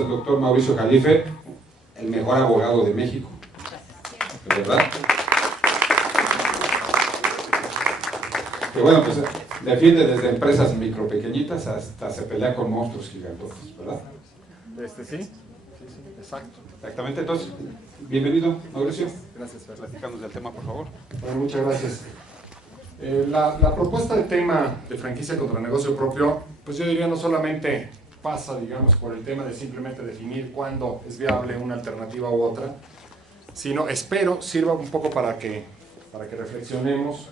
al doctor Mauricio Jalife, el mejor abogado de México. ¿De verdad? Que bueno, pues defiende desde empresas micro pequeñitas hasta se pelea con monstruos gigantosos, ¿verdad? Sí, exacto. Exactamente, entonces, bienvenido, Mauricio. Gracias, Fer. Platícanos del tema, por favor. Bueno, muchas gracias. La propuesta de tema de franquicia contra negocio propio, pues yo diría no solamente pasa, digamos, por el tema de simplemente definir cuándo es viable una alternativa u otra, sino espero sirva un poco para que reflexionemos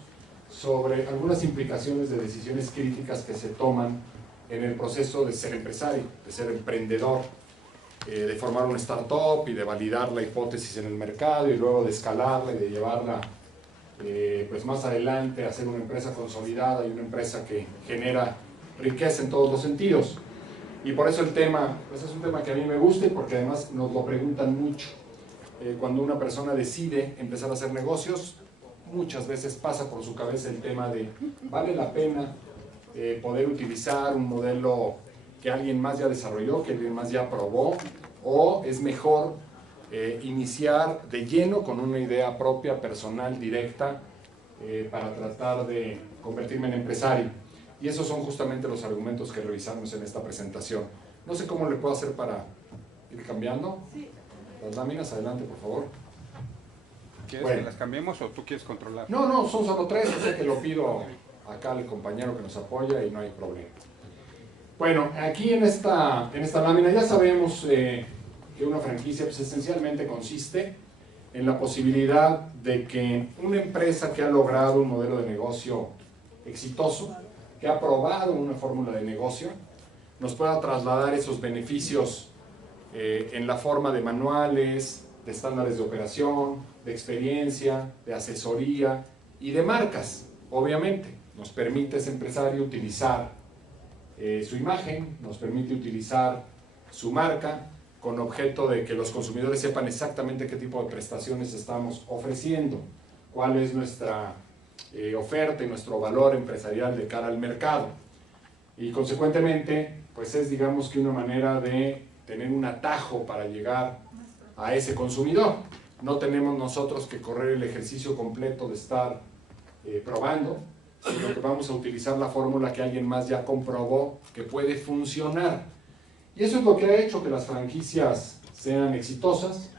sobre algunas implicaciones de decisiones críticas que se toman en el proceso de ser empresario, de ser emprendedor, de formar una startup y de validar la hipótesis en el mercado y luego de escalarla y de llevarla pues más adelante a ser una empresa consolidada y una empresa que genera riqueza en todos los sentidos. Y por eso el tema, pues es un tema que a mí me gusta y porque además nos lo preguntan mucho. Cuando una persona decide empezar a hacer negocios, muchas veces pasa por su cabeza el tema de ¿vale la pena poder utilizar un modelo que alguien más ya desarrolló, que alguien más ya probó, o es mejor iniciar de lleno con una idea propia, personal, directa, para tratar de convertirme en empresario? Y esos son justamente los argumentos que revisamos en esta presentación. No sé cómo le puedo hacer para ir cambiando. Sí. Las láminas, adelante, por favor. ¿Quieres que las cambiemos o tú quieres controlar? No, son solo 3, así que lo pido acá al compañero que nos apoya y no hay problema. Bueno, aquí en esta lámina ya sabemos que una franquicia pues, esencialmente consiste en la posibilidad de que una empresa que ha logrado un modelo de negocio exitoso, que ha probado una fórmula de negocio, nos pueda trasladar esos beneficios en la forma de manuales, de estándares de operación, de experiencia, de asesoría y de marcas, obviamente. Nos permite ese empresario utilizar su imagen, nos permite utilizar su marca con objeto de que los consumidores sepan exactamente qué tipo de prestaciones estamos ofreciendo, cuál es nuestra oferta y nuestro valor empresarial de cara al mercado. Y consecuentemente, pues es digamos que una manera de tener un atajo para llegar a ese consumidor. No tenemos nosotros que correr el ejercicio completo de estar probando, sino que vamos a utilizar la fórmula que alguien más ya comprobó que puede funcionar. Y eso es lo que ha hecho que las franquicias sean exitosas.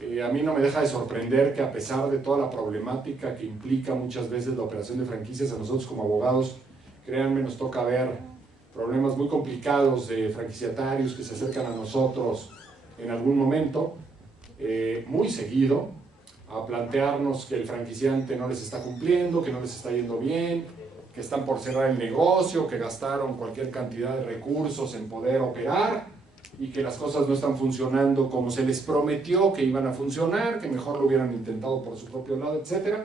A mí no me deja de sorprender que a pesar de toda la problemática que implica muchas veces la operación de franquicias, a nosotros como abogados, créanme, nos toca ver problemas muy complicados de franquiciatarios que se acercan a nosotros en algún momento, muy seguido, a plantearnos que el franquiciante no les está cumpliendo, que no les está yendo bien, que están por cerrar el negocio, que gastaron cualquier cantidad de recursos en poder operar y que las cosas no están funcionando como se les prometió que iban a funcionar, que mejor lo hubieran intentado por su propio lado, etc.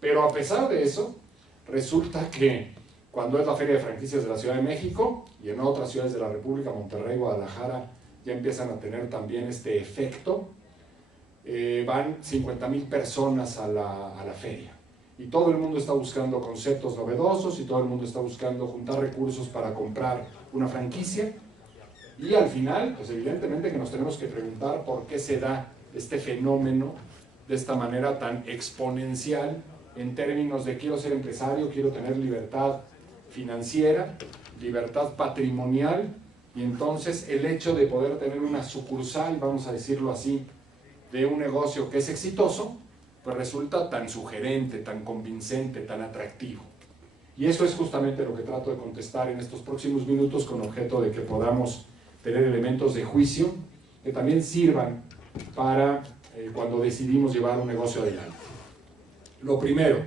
Pero a pesar de eso, resulta que cuando es la Feria de Franquicias de la Ciudad de México y en otras ciudades de la República, Monterrey, Guadalajara, ya empiezan a tener también este efecto. Van 50,000 personas a la feria y todo el mundo está buscando conceptos novedosos y todo el mundo está buscando juntar recursos para comprar una franquicia y al final, pues evidentemente que nos tenemos que preguntar por qué se da este fenómeno de esta manera tan exponencial en términos de quiero ser empresario, quiero tener libertad financiera, libertad patrimonial y entonces el hecho de poder tener una sucursal, vamos a decirlo así, de un negocio que es exitoso, pues resulta tan sugerente, tan convincente, tan atractivo. Y eso es justamente lo que trato de contestar en estos próximos minutos con objeto de que podamos tener elementos de juicio que también sirvan para cuando decidimos llevar un negocio adelante. Lo primero,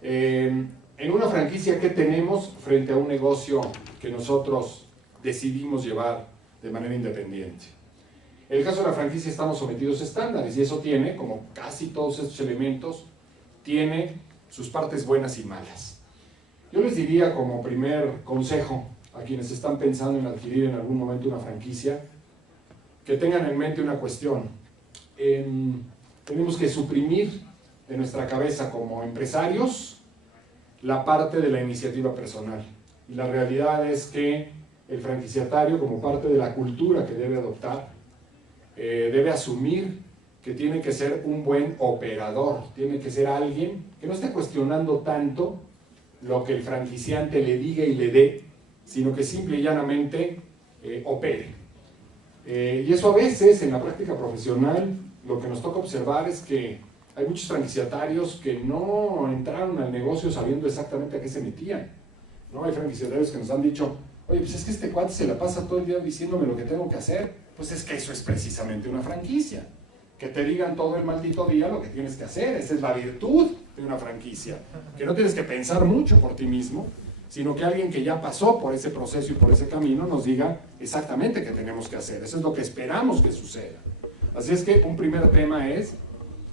en una franquicia, ¿qué tenemos frente a un negocio que nosotros decidimos llevar de manera independiente? En el caso de la franquicia estamos sometidos a estándares y eso tiene, como casi todos estos elementos, tiene sus partes buenas y malas. Yo les diría como primer consejo a quienes están pensando en adquirir en algún momento una franquicia, que tengan en mente una cuestión. Tenemos que suprimir de nuestra cabeza como empresarios la parte de la iniciativa personal. Y la realidad es que el franquiciatario, como parte de la cultura que debe adoptar, debe asumir que tiene que ser un buen operador, tiene que ser alguien que no esté cuestionando tanto lo que el franquiciante le diga y le dé, sino que simple y llanamente opere. Y eso a veces en la práctica profesional lo que nos toca observar es que hay muchos franquiciatarios que no entraron al negocio sabiendo exactamente a qué se metían, ¿no? Hay franquiciatarios que nos han dicho: oye, pues es que este cuate se la pasa todo el día diciéndome lo que tengo que hacer. Pues es que eso es precisamente una franquicia. Que te digan todo el maldito día lo que tienes que hacer. Esa es la virtud de una franquicia. Que no tienes que pensar mucho por ti mismo, sino que alguien que ya pasó por ese proceso y por ese camino nos diga exactamente qué tenemos que hacer. Eso es lo que esperamos que suceda. Así es que un primer tema es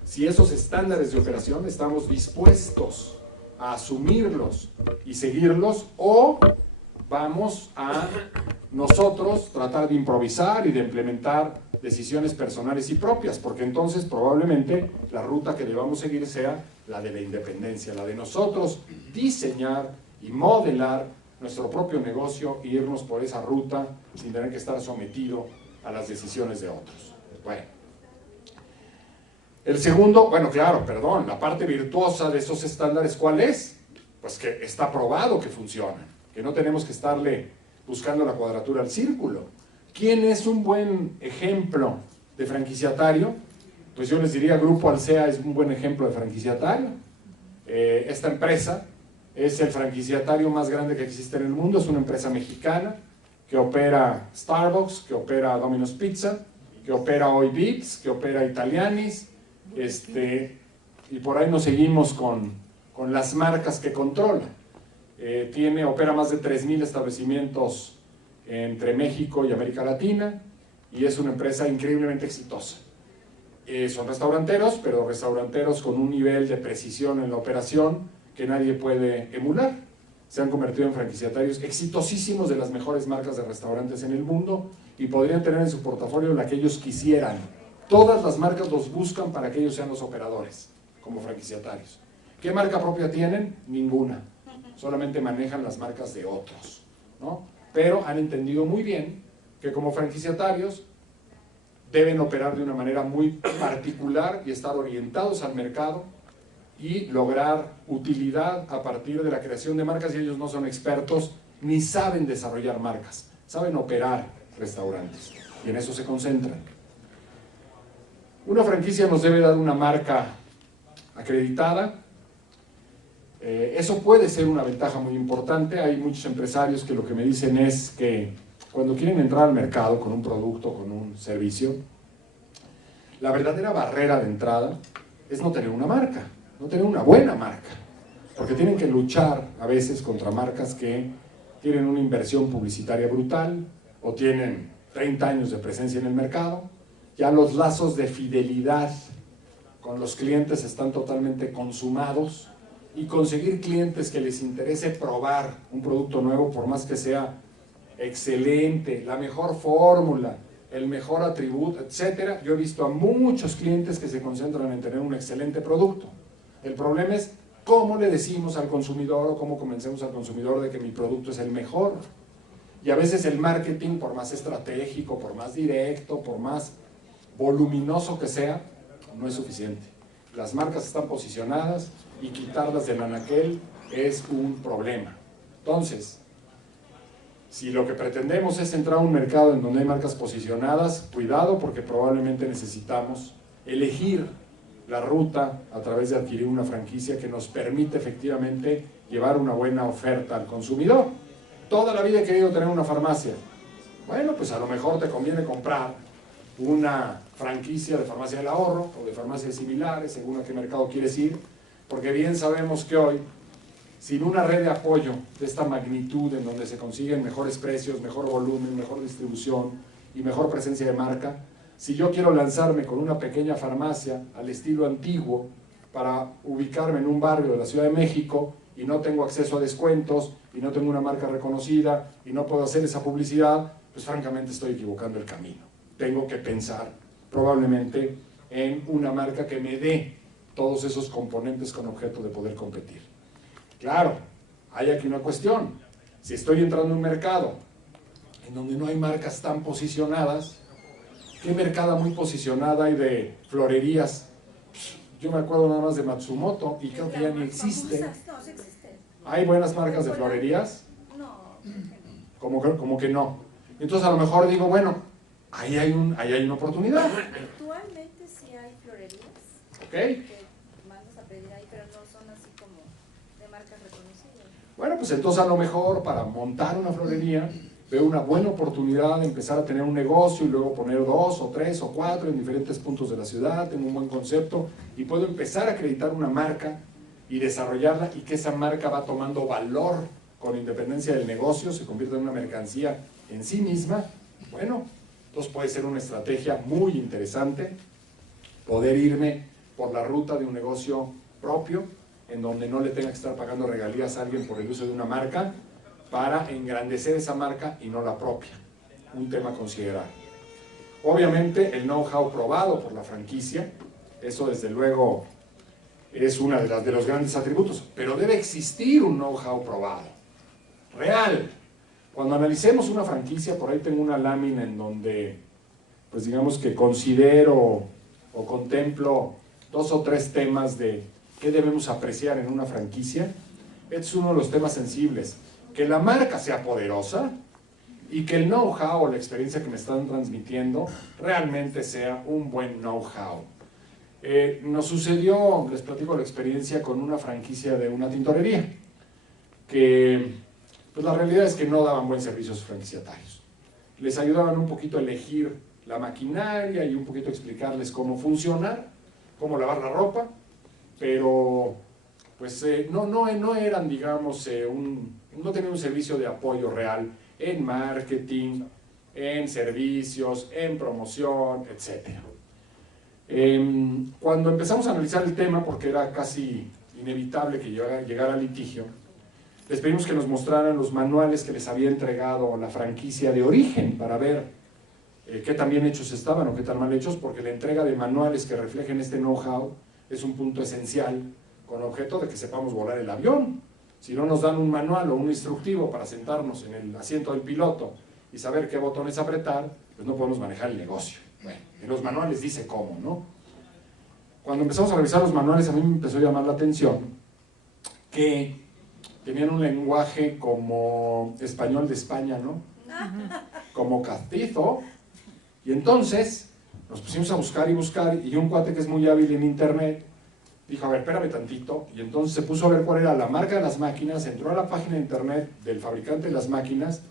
si esos estándares de operación estamos dispuestos a asumirlos y seguirlos, o vamos a nosotros tratar de improvisar y de implementar decisiones personales y propias, porque entonces probablemente la ruta que debamos seguir sea la de la independencia, la de nosotros diseñar y modelar nuestro propio negocio e irnos por esa ruta sin tener que estar sometido a las decisiones de otros. Bueno, el segundo, la parte virtuosa de esos estándares, ¿cuál es? Pues que está probado que funcionan, que no tenemos que estarle buscando la cuadratura al círculo. ¿Quién es un buen ejemplo de franquiciatario? Pues yo les diría, Grupo Alsea es un buen ejemplo de franquiciatario. Esta empresa es el franquiciatario más grande que existe en el mundo, es una empresa mexicana que opera Starbucks, que opera Domino's Pizza, que opera Hoy Beats, que opera Italianis, y por ahí nos seguimos con las marcas que controla. Opera más de 3,000 establecimientos entre México y América Latina, y es una empresa increíblemente exitosa. Son restauranteros, pero restauranteros con un nivel de precisión en la operación que nadie puede emular. Se han convertido en franquiciatarios exitosísimos de las mejores marcas de restaurantes en el mundo, y podrían tener en su portafolio la que ellos quisieran. Todas las marcas los buscan para que ellos sean los operadores como franquiciatarios. ¿Qué marca propia tienen? Ninguna. Solamente manejan las marcas de otros, ¿no? Pero han entendido muy bien que como franquiciatarios deben operar de una manera muy particular y estar orientados al mercado y lograr utilidad a partir de la creación de marcas, y ellos no son expertos ni saben desarrollar marcas, saben operar restaurantes y en eso se concentran. Una franquicia nos debe dar una marca acreditada. Eso puede ser una ventaja muy importante. Hay muchos empresarios que lo que me dicen es que cuando quieren entrar al mercado con un producto, con un servicio, la verdadera barrera de entrada es no tener una marca, no tener una buena marca, porque tienen que luchar a veces contra marcas que tienen una inversión publicitaria brutal o tienen 30 años de presencia en el mercado. Ya los lazos de fidelidad con los clientes están totalmente consumados, y conseguir clientes que les interese probar un producto nuevo, por más que sea excelente, la mejor fórmula, el mejor atributo, etcétera. Yo he visto a muchos clientes que se concentran en tener un excelente producto. El problema es cómo le decimos al consumidor, o cómo convencemos al consumidor de que mi producto es el mejor. Y a veces el marketing, por más estratégico, por más directo, por más voluminoso que sea, no es suficiente. Las marcas están posicionadas y quitarlas del anaquel es un problema. Entonces, si lo que pretendemos es entrar a un mercado en donde hay marcas posicionadas, cuidado, porque probablemente necesitamos elegir la ruta a través de adquirir una franquicia que nos permite efectivamente llevar una buena oferta al consumidor. Toda la vida he querido tener una farmacia. Bueno, pues a lo mejor te conviene comprar una franquicia de farmacia del ahorro o de farmacias similares, según a qué mercado quieres ir, porque bien sabemos que hoy, sin una red de apoyo de esta magnitud, en donde se consiguen mejores precios, mejor volumen, mejor distribución y mejor presencia de marca, si yo quiero lanzarme con una pequeña farmacia al estilo antiguo para ubicarme en un barrio de la Ciudad de México y no tengo acceso a descuentos y no tengo una marca reconocida y no puedo hacer esa publicidad, pues francamente estoy equivocando el camino. Tengo que pensar probablemente en una marca que me dé todos esos componentes con objeto de poder competir. Claro, hay aquí una cuestión. Si estoy entrando en un mercado en donde no hay marcas tan posicionadas. ¿Qué mercado muy posicionada hay de florerías? Yo me acuerdo nada más de Matsumoto y creo que ya ni existe. No, sí existe. ¿Hay buenas marcas de florerías? No. Como que no. Entonces a lo mejor digo, bueno, ahí hay una oportunidad. Actualmente sí hay florerías ¿Ok? que mandas a pedir ahí, pero no son así como de marcas reconocidas. Bueno, pues entonces a lo mejor para montar una florería veo una buena oportunidad de empezar a tener un negocio y luego poner 2 o 3 o 4 en diferentes puntos de la ciudad, tengo un buen concepto y puedo empezar a acreditar una marca y desarrollarla y que esa marca va tomando valor con independencia del negocio, se convierte en una mercancía en sí misma. Bueno, entonces puede ser una estrategia muy interesante poder irme por la ruta de un negocio propio en donde no le tenga que estar pagando regalías a alguien por el uso de una marca para engrandecer esa marca y no la propia. Un tema a considerar. Obviamente el know-how probado por la franquicia, eso desde luego es uno de los grandes atributos, pero debe existir un know-how probado, real. Cuando analicemos una franquicia, por ahí tengo una lámina en donde, pues digamos que considero o contemplo 2 o 3 temas de qué debemos apreciar en una franquicia. Este es uno de los temas sensibles. Que la marca sea poderosa y que el know-how o la experiencia que me están transmitiendo realmente sea un buen know-how. Nos sucedió, les platico la experiencia con una franquicia de una tintorería, que pues la realidad es que no daban buen servicio a sus franquiciatarios. Les ayudaban un poquito a elegir la maquinaria y un poquito a explicarles cómo funcionar, cómo lavar la ropa, pero pues no eran, digamos, no tenían un servicio de apoyo real en marketing, en servicios, en promoción, etc. Cuando empezamos a analizar el tema, porque era casi inevitable que llegara al litigio, les pedimos que nos mostraran los manuales que les había entregado la franquicia de origen para ver qué tan bien hechos estaban o qué tan mal hechos, porque la entrega de manuales que reflejen este know-how es un punto esencial con objeto de que sepamos volar el avión. Si no nos dan un manual o un instructivo para sentarnos en el asiento del piloto y saber qué botones apretar, pues no podemos manejar el negocio. Bueno, en los manuales dice cómo, ¿no? Cuando empezamos a revisar los manuales, a mí me empezó a llamar la atención que tenían un lenguaje como español de España, ¿no? Como castizo. Y entonces nos pusimos a buscar y un cuate que es muy hábil en internet dijo, a ver, espérame tantito, y entonces se puso a ver cuál era la marca de las máquinas, entró a la página de internet del fabricante de las máquinas,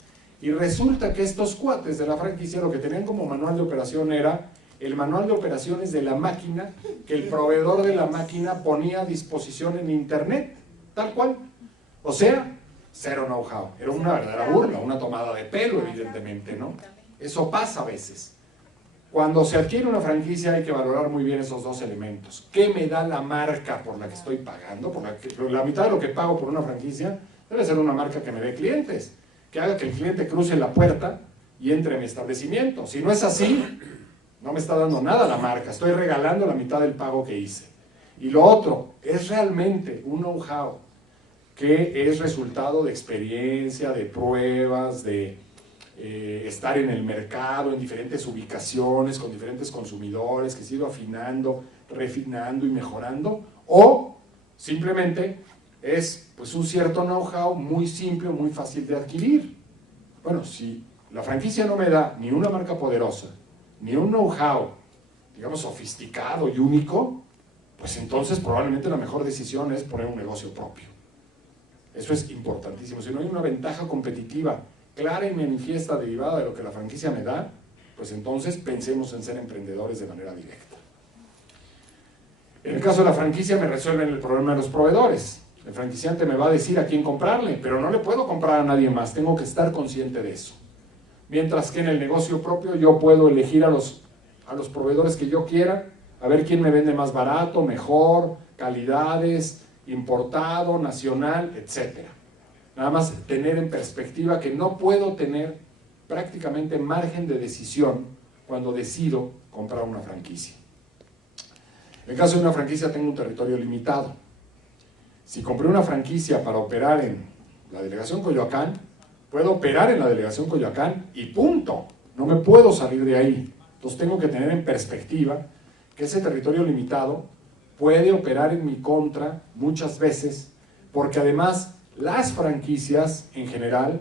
y resulta que estos cuates de la franquicia lo que tenían como manual de operación era el manual de operaciones de la máquina que el proveedor de la máquina ponía a disposición en internet, tal cual. O sea, cero know-how. Era una verdadera burla, una tomada de pelo, evidentemente, ¿no? Eso pasa a veces. Cuando se adquiere una franquicia hay que valorar muy bien esos 2 elementos. ¿Qué me da la marca por la que estoy pagando? La mitad de lo que pago por una franquicia debe ser una marca que me dé clientes, que haga que el cliente cruce la puerta y entre en mi establecimiento. Si no es así, no me está dando nada la marca, estoy regalando la mitad del pago que hice. Y lo otro, es realmente un know-how que es resultado de experiencia, de pruebas, de estar en el mercado, en diferentes ubicaciones, con diferentes consumidores, que se ha ido afinando, refinando y mejorando, o simplemente es pues un cierto know-how muy simple, muy fácil de adquirir. Bueno, si la franquicia no me da ni una marca poderosa, ni un know-how, digamos, sofisticado y único, pues entonces probablemente la mejor decisión es poner un negocio propio. Eso es importantísimo. Si no hay una ventaja competitiva clara y manifiesta derivada de lo que la franquicia me da, pues entonces pensemos en ser emprendedores de manera directa. En el caso de la franquicia me resuelven el problema de los proveedores. El franquiciante me va a decir a quién comprarle, pero no le puedo comprar a nadie más, tengo que estar consciente de eso. Mientras que en el negocio propio yo puedo elegir a los proveedores que yo quiera, a ver quién me vende más barato, mejor, calidades, importado, nacional, etc. Nada más tener en perspectiva que no puedo tener prácticamente margen de decisión cuando decido comprar una franquicia. En el caso de una franquicia tengo un territorio limitado. Si compré una franquicia para operar en la delegación Coyoacán, puedo operar en la delegación Coyoacán y punto, no me puedo salir de ahí. Entonces tengo que tener en perspectiva que ese territorio limitado puede operar en mi contra muchas veces, porque además las franquicias en general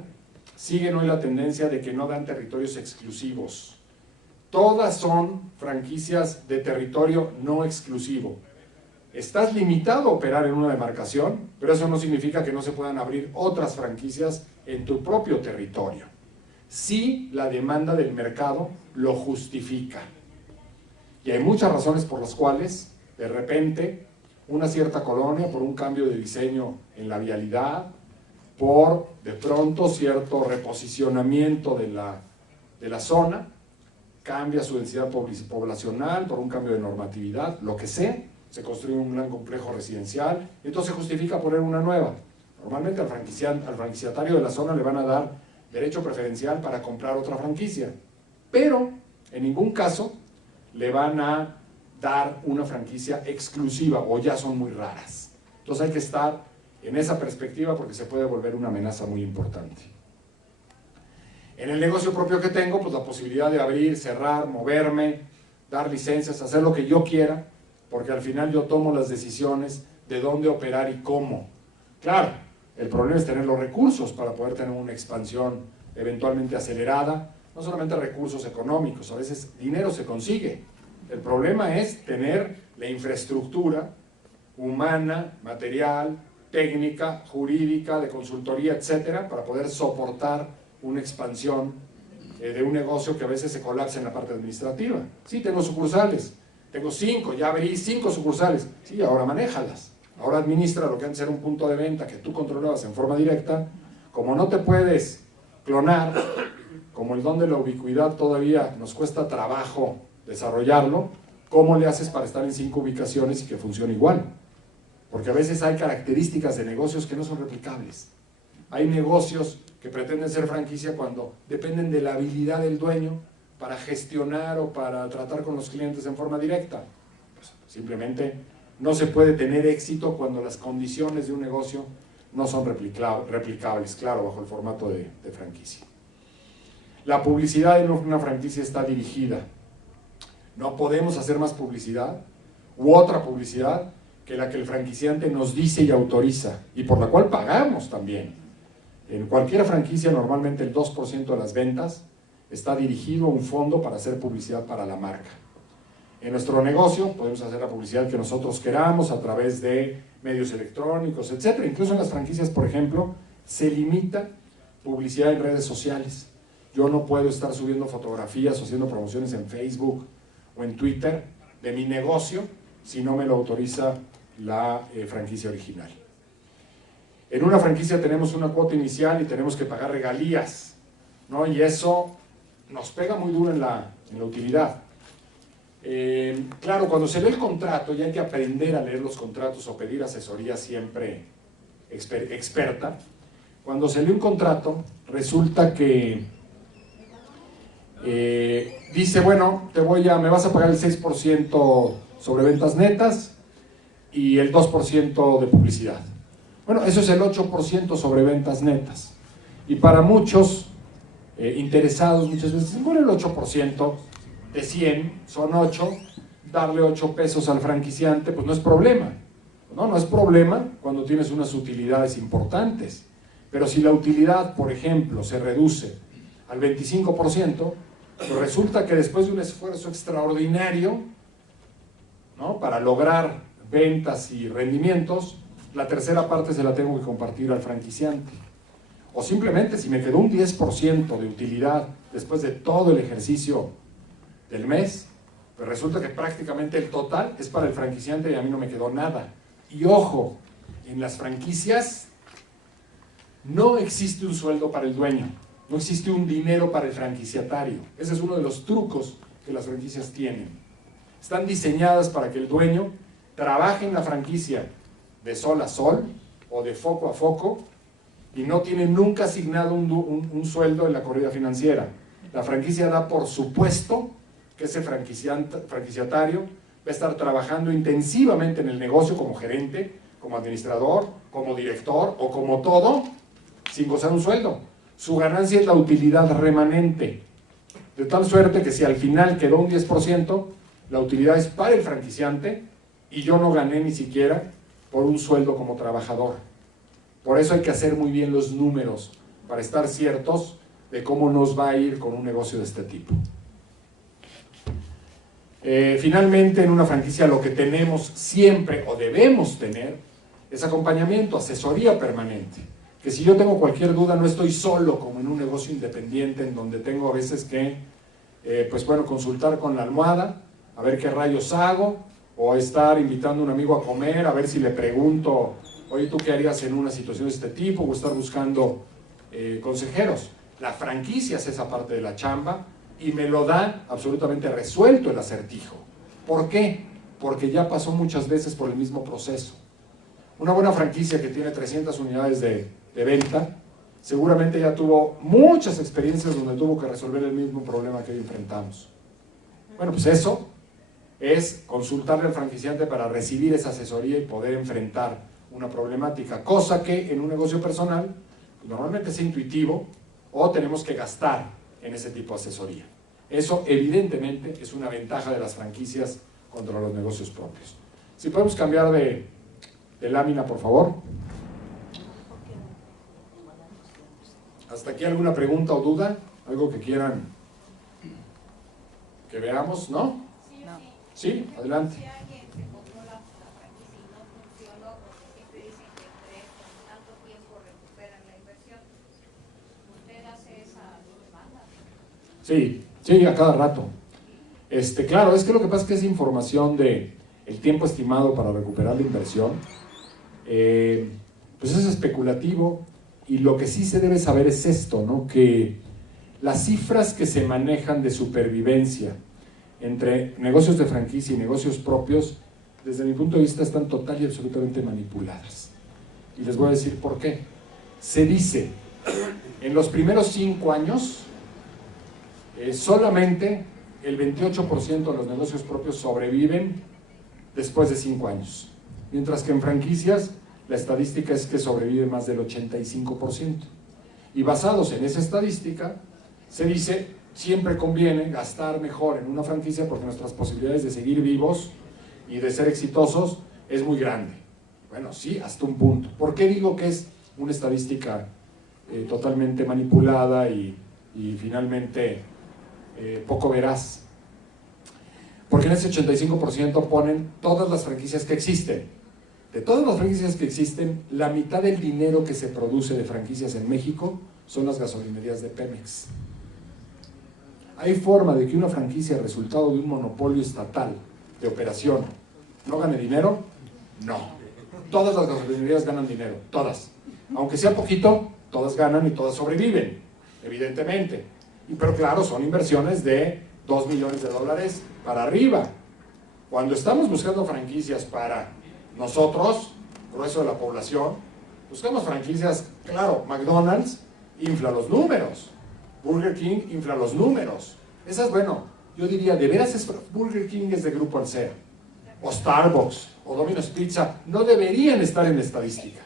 siguen hoy la tendencia de que no dan territorios exclusivos. Todas son franquicias de territorio no exclusivo. Estás limitado a operar en una demarcación, pero eso no significa que no se puedan abrir otras franquicias en tu propio territorio. Si la demanda del mercado lo justifica. Y hay muchas razones por las cuales, de repente, una cierta colonia, por un cambio de diseño en la vialidad, por, de pronto, cierto reposicionamiento de la zona, cambia su densidad poblacional, por un cambio de normatividad, lo que sea, se construye un gran complejo residencial, y entonces se justifica poner una nueva. Normalmente al franquiciatario de la zona le van a dar derecho preferencial para comprar otra franquicia, pero en ningún caso le van a dar una franquicia exclusiva, o ya son muy raras. Entonces hay que estar en esa perspectiva porque se puede volver una amenaza muy importante. En el negocio propio que tengo, pues la posibilidad de abrir, cerrar, moverme, dar licencias, hacer lo que yo quiera, porque al final yo tomo las decisiones de dónde operar y cómo. Claro, el problema es tener los recursos para poder tener una expansión eventualmente acelerada, no solamente recursos económicos, a veces dinero se consigue. El problema es tener la infraestructura humana, material, técnica, jurídica, de consultoría, etcétera, para poder soportar una expansión de un negocio que a veces se colapsa en la parte administrativa. Sí, tengo sucursales, tengo 5, ya abrí 5 sucursales, sí, ahora manéjalas, ahora administra lo que antes era un punto de venta que tú controlabas en forma directa. Como no te puedes clonar, como el don de la ubicuidad todavía nos cuesta trabajo desarrollarlo, ¿cómo le haces para estar en 5 ubicaciones y que funcione igual? Porque a veces hay características de negocios que no son replicables. Hay negocios que pretenden ser franquicia cuando dependen de la habilidad del dueño para gestionar o para tratar con los clientes en forma directa. Pues simplemente no se puede tener éxito cuando las condiciones de un negocio no son replicables, claro, bajo el formato de franquicia. La publicidad en una franquicia está dirigida. No podemos hacer más publicidad u otra publicidad que la que el franquiciante nos dice y autoriza, y por la cual pagamos también. En cualquier franquicia, normalmente el 2% de las ventas está dirigido a un fondo para hacer publicidad para la marca. En nuestro negocio podemos hacer la publicidad que nosotros queramos a través de medios electrónicos, etc. Incluso en las franquicias, por ejemplo, se limita publicidad en redes sociales. Yo no puedo estar subiendo fotografías o haciendo promociones en Facebook o en Twitter de mi negocio si no me lo autoriza la franquicia original. En una franquicia tenemos una cuota inicial y tenemos que pagar regalías, ¿no? Y eso nos pega muy duro en la utilidad. Claro, cuando se lee el contrato, y hay que aprender a leer los contratos o pedir asesoría siempre experta, cuando se lee un contrato, resulta que dice, bueno, me vas a pagar el 6% sobre ventas netas y el 2% de publicidad. Bueno, eso es el 8% sobre ventas netas. Y para muchos interesados, muchas veces, bueno, el 8% de 100 son 8, darle 8 pesos al franquiciante, pues no es problema. No es problema cuando tienes unas utilidades importantes. Pero si la utilidad, por ejemplo, se reduce al 25%, pues resulta que después de un esfuerzo extraordinario, ¿no?, para lograr ventas y rendimientos, la tercera parte se la tengo que compartir al franquiciante. O simplemente, si me quedó un 10% de utilidad después de todo el ejercicio del mes, pues resulta que prácticamente el total es para el franquiciante y a mí no me quedó nada. Y ojo, en las franquicias no existe un sueldo para el dueño, no existe un dinero para el franquiciatario. Ese es uno de los trucos que las franquicias tienen. Están diseñadas para que el dueño trabaje en la franquicia de sol a sol o de foco a foco y no tiene nunca asignado un sueldo en la corrida financiera. La franquicia da por supuesto que ese franquiciatario va a estar trabajando intensivamente en el negocio como gerente, como administrador, como director o como todo, sin gozar un sueldo. Su ganancia es la utilidad remanente. De tal suerte que si al final quedó un 10%, la utilidad es para el franquiciante y yo no gané ni siquiera por un sueldo como trabajador. Por eso hay que hacer muy bien los números para estar ciertos de cómo nos va a ir con un negocio de este tipo. Finalmente, en una franquicia lo que tenemos siempre o debemos tener es acompañamiento, asesoría permanente. Que si yo tengo cualquier duda no estoy solo como en un negocio independiente en donde tengo a veces que, consultar con la almohada, a ver qué rayos hago, o estar invitando a un amigo a comer, a ver si le pregunto, oye, ¿tú qué harías en una situación de este tipo? O estar buscando consejeros. La franquicia es esa parte de la chamba y me lo da absolutamente resuelto el acertijo. ¿Por qué? Porque ya pasó muchas veces por el mismo proceso. Una buena franquicia que tiene 300 unidades de venta, seguramente ya tuvo muchas experiencias donde tuvo que resolver el mismo problema que hoy enfrentamos. Bueno, pues eso es consultarle al franquiciante para recibir esa asesoría y poder enfrentar una problemática, cosa que en un negocio personal normalmente es intuitivo o tenemos que gastar en ese tipo de asesoría. Eso evidentemente es una ventaja de las franquicias contra los negocios propios. Si podemos cambiar de lámina, por favor. ¿Hasta aquí alguna pregunta o duda? ¿Algo que quieran que veamos? ¿No? ¿Sí? Adelante. Si alguien se compró la franquicia y no funcionó, porque siempre dicen que entre tanto tiempo recuperan la inversión, ¿usted hace esa demanda? Sí, a cada rato. Claro, es que lo que pasa es que es información de el tiempo estimado para recuperar la inversión, pues es especulativo, y lo que sí se debe saber es esto, ¿no? Que las cifras que se manejan de supervivencia entre negocios de franquicia y negocios propios, desde mi punto de vista, están total y absolutamente manipuladas. Y les voy a decir por qué. Se dice, en los primeros 5 años, solamente el 28% de los negocios propios sobreviven después de 5 años. Mientras que en franquicias, la estadística es que sobrevive más del 85%. Y basados en esa estadística, se dice, siempre conviene gastar mejor en una franquicia porque nuestras posibilidades de seguir vivos y de ser exitosos es muy grande. Bueno, sí, hasta un punto. ¿Por qué digo que es una estadística totalmente manipulada y finalmente poco veraz? Porque en ese 85% ponen todas las franquicias que existen. De todas las franquicias que existen, la mitad del dinero que se produce de franquicias en México son las gasolinerías de Pemex. ¿Hay forma de que una franquicia, resultado de un monopolio estatal de operación, no gane dinero? No. Todas las gasolinerías ganan dinero, todas. Aunque sea poquito, todas ganan y todas sobreviven, evidentemente. Pero claro, son inversiones de $2 millones para arriba. Cuando estamos buscando franquicias para nosotros, grueso de la población, buscamos franquicias, claro, McDonald's infla los números, Burger King infla los números. Esas, yo diría, de veras Burger King es de Grupo Alsea, o Starbucks, o Domino's Pizza, no deberían estar en la estadística,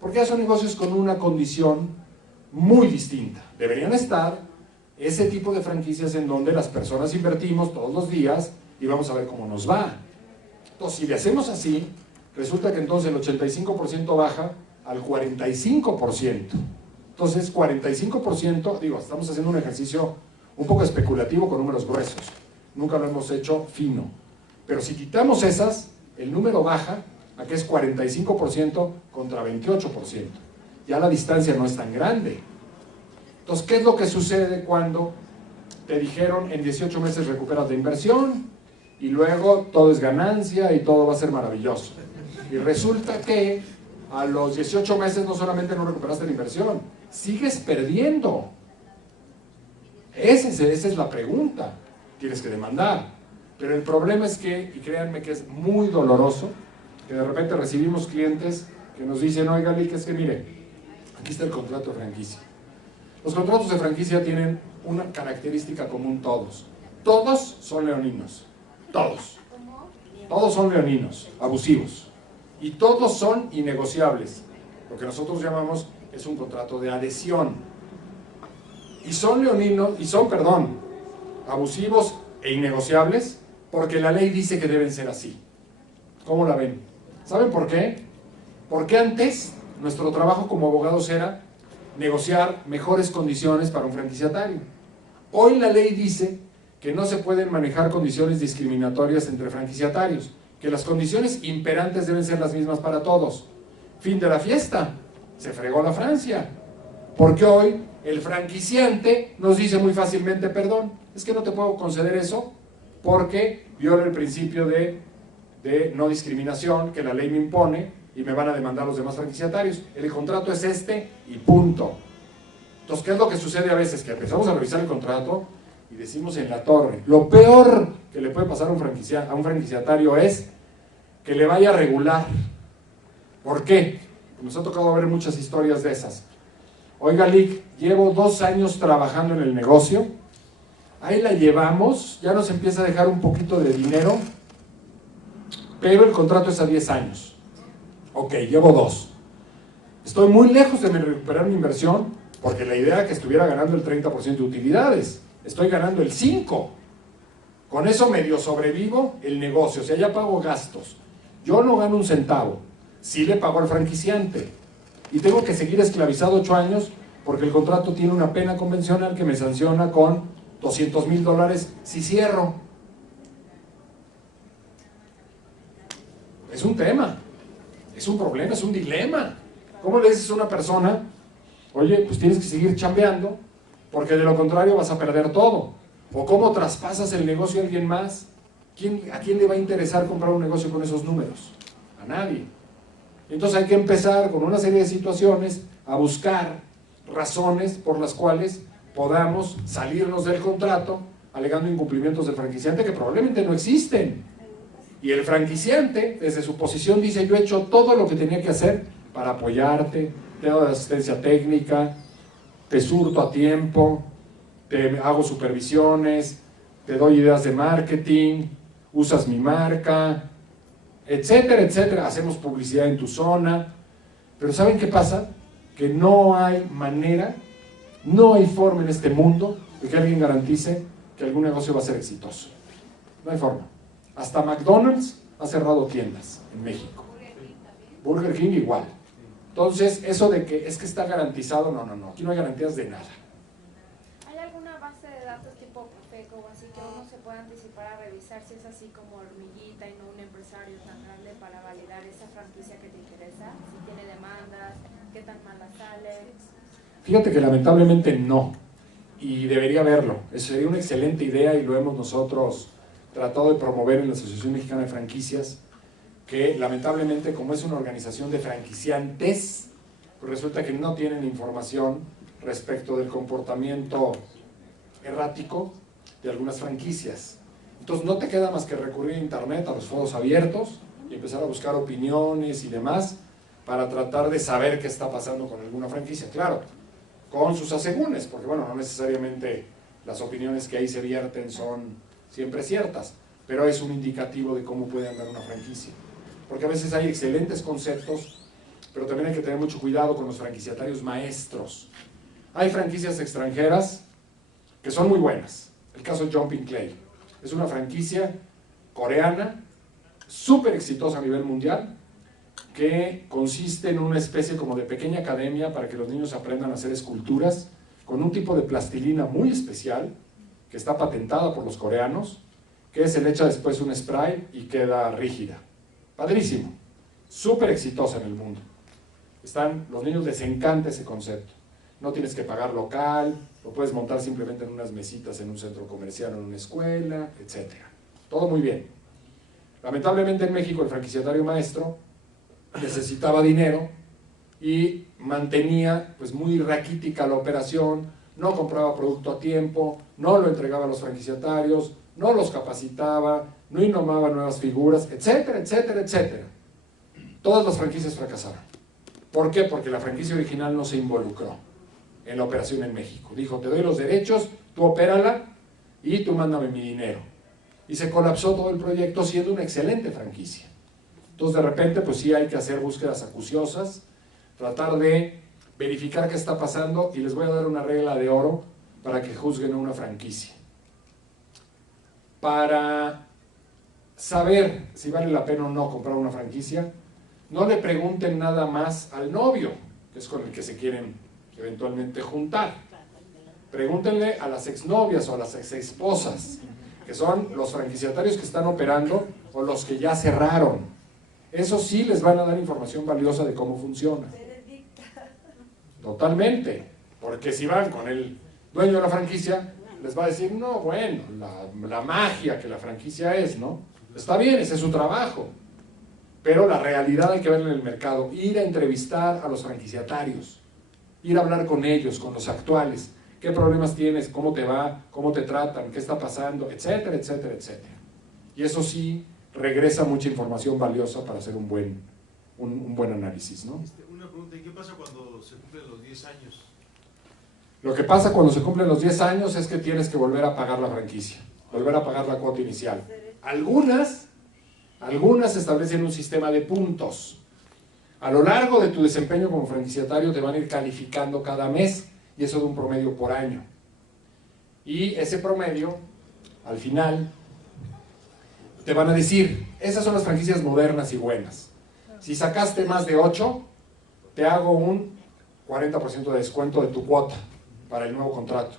porque ya son negocios con una condición muy distinta. Deberían estar ese tipo de franquicias en donde las personas invertimos todos los días y vamos a ver cómo nos va. Entonces, si le hacemos así, resulta que entonces el 85% baja al 45%. Entonces, 45%, estamos haciendo un ejercicio un poco especulativo con números gruesos. Nunca lo hemos hecho fino. Pero si quitamos esas, el número baja a que es 45% contra 28%. Ya la distancia no es tan grande. Entonces, ¿qué es lo que sucede cuando te dijeron en 18 meses recuperas la inversión y luego todo es ganancia y todo va a ser maravilloso? Y resulta que a los 18 meses no solamente no recuperaste la inversión, sigues perdiendo. Esa es la pregunta. Tienes que demandar. Pero el problema es que, y créanme que es muy doloroso, que de repente recibimos clientes que nos dicen, oiga, Lick, es que mire, aquí está el contrato de franquicia. Los contratos de franquicia tienen una característica común todos. Todos son leoninos. Todos. Todos son leoninos, abusivos. Y todos son innegociables. Lo que nosotros llamamos es un contrato de adhesión. y son leoninos, abusivos e innegociables, porque la ley dice que deben ser así. ¿Cómo la ven? ¿Saben por qué? Porque antes nuestro trabajo como abogados era negociar mejores condiciones para un franquiciatario. Hoy la ley dice que no se pueden manejar condiciones discriminatorias entre franquiciatarios, que las condiciones imperantes deben ser las mismas para todos. Fin de la fiesta, se fregó la Francia, porque hoy el franquiciante nos dice muy fácilmente, perdón, es que no te puedo conceder eso porque viola el principio de no discriminación que la ley me impone y me van a demandar los demás franquiciatarios. El contrato es este y punto. Entonces, ¿qué es lo que sucede a veces? Que empezamos a revisar el contrato y decimos en la torre, lo peor que le puede pasar a un franquiciatario es que le vaya a regular. ¿Por qué? Nos ha tocado ver muchas historias de esas. Oiga, Lic, llevo 2 años trabajando en el negocio, ahí la llevamos, ya nos empieza a dejar un poquito de dinero, pero el contrato es a 10 años. Ok, llevo 2. Estoy muy lejos de recuperar mi inversión, porque la idea era que estuviera ganando el 30% de utilidades. Estoy ganando el 5%. Con eso medio sobrevivo el negocio, o sea, ya pago gastos. Yo no gano un centavo, sí le pago al franquiciante. Y tengo que seguir esclavizado 8 años, porque el contrato tiene una pena convencional que me sanciona con $200,000 si cierro. Es un tema, es un problema, es un dilema. ¿Cómo le dices a una persona, oye, pues tienes que seguir chambeando, porque de lo contrario vas a perder todo? ¿O cómo traspasas el negocio a alguien más? ¿A quién le va a interesar comprar un negocio con esos números? A nadie. Entonces hay que empezar con una serie de situaciones a buscar razones por las cuales podamos salirnos del contrato alegando incumplimientos del franquiciante que probablemente no existen. Y el franquiciante, desde su posición, dice, yo he hecho todo lo que tenía que hacer para apoyarte, te doy asistencia técnica, te surto a tiempo, te hago supervisiones, te doy ideas de marketing, usas mi marca, etcétera, etcétera, hacemos publicidad en tu zona. Pero ¿saben qué pasa? Que no hay manera, no hay forma en este mundo de que alguien garantice que algún negocio va a ser exitoso. No hay forma. Hasta McDonald's ha cerrado tiendas en México. Burger King igual. Entonces, eso de que es que está garantizado, no, aquí no hay garantías de nada. ¿Hay alguna base de datos tipo Profeco o así que uno se pueda anticipar a revisar si es así como hormiguita y no un empresario tan grande para validar esa franquicia que te interesa? Si tiene demandas, qué tan mala sale. Fíjate que lamentablemente no, y debería haberlo. Eso sería una excelente idea y lo hemos nosotros tratado de promover en la Asociación Mexicana de Franquicias, que lamentablemente, como es una organización de franquiciantes, pues resulta que no tienen información respecto del comportamiento errático de algunas franquicias. Entonces no te queda más que recurrir a internet, a los foros abiertos y empezar a buscar opiniones y demás para tratar de saber qué está pasando con alguna franquicia. Claro, con sus asegúnes, porque bueno, no necesariamente las opiniones que ahí se vierten son siempre ciertas, pero es un indicativo de cómo puede andar una franquicia. Porque a veces hay excelentes conceptos, pero también hay que tener mucho cuidado con los franquiciatarios maestros. Hay franquicias extranjeras que son muy buenas. El caso de Jumping Clay. Es una franquicia coreana, súper exitosa a nivel mundial, que consiste en una especie como de pequeña academia para que los niños aprendan a hacer esculturas con un tipo de plastilina muy especial, que está patentada por los coreanos, que se le echa después un spray y queda rígida. Padrísimo, súper exitosa en el mundo. Los niños les encanta ese concepto. No tienes que pagar local, lo puedes montar simplemente en unas mesitas en un centro comercial o en una escuela, etc. Todo muy bien. Lamentablemente en México el franquiciatario maestro necesitaba dinero y mantenía pues muy raquítica la operación, no compraba producto a tiempo, no lo entregaba a los franquiciatarios, no los capacitaba, no innovaba nuevas figuras, etcétera, etcétera, etcétera. Todas las franquicias fracasaron. ¿Por qué? Porque la franquicia original no se involucró en la operación en México. Dijo, te doy los derechos, tú opérala y tú mándame mi dinero. Y se colapsó todo el proyecto siendo una excelente franquicia. Entonces de repente pues sí hay que hacer búsquedas acuciosas, tratar de verificar qué está pasando y les voy a dar una regla de oro para que juzguen una franquicia. Para saber si vale la pena o no comprar una franquicia, no le pregunten nada más al novio, que es con el que se quieren eventualmente juntar. Pregúntenle a las exnovias o a las exesposas, que son los franquiciatarios que están operando o los que ya cerraron. Eso sí les van a dar información valiosa de cómo funciona. Totalmente, porque si van con el dueño de la franquicia, les va a decir, no, bueno, la magia que la franquicia es, ¿no? Está bien, ese es su trabajo, pero la realidad hay que verla en el mercado, ir a entrevistar a los franquiciatarios, ir a hablar con ellos, con los actuales, qué problemas tienes, cómo te va, cómo te tratan, qué está pasando, etcétera, etcétera, etcétera. Y eso sí regresa mucha información valiosa para hacer un buen análisis, ¿no? Una pregunta, ¿y qué pasa cuando se cumplen los 10 años? Lo que pasa cuando se cumplen los 10 años es que tienes que volver a pagar la franquicia, volver a pagar la cuota inicial. Algunas establecen un sistema de puntos. A lo largo de tu desempeño como franquiciatario te van a ir calificando cada mes, y eso de un promedio por año. Y ese promedio, al final, te van a decir, esas son las franquicias modernas y buenas. Si sacaste más de 8, te hago un 40% de descuento de tu cuota para el nuevo contrato.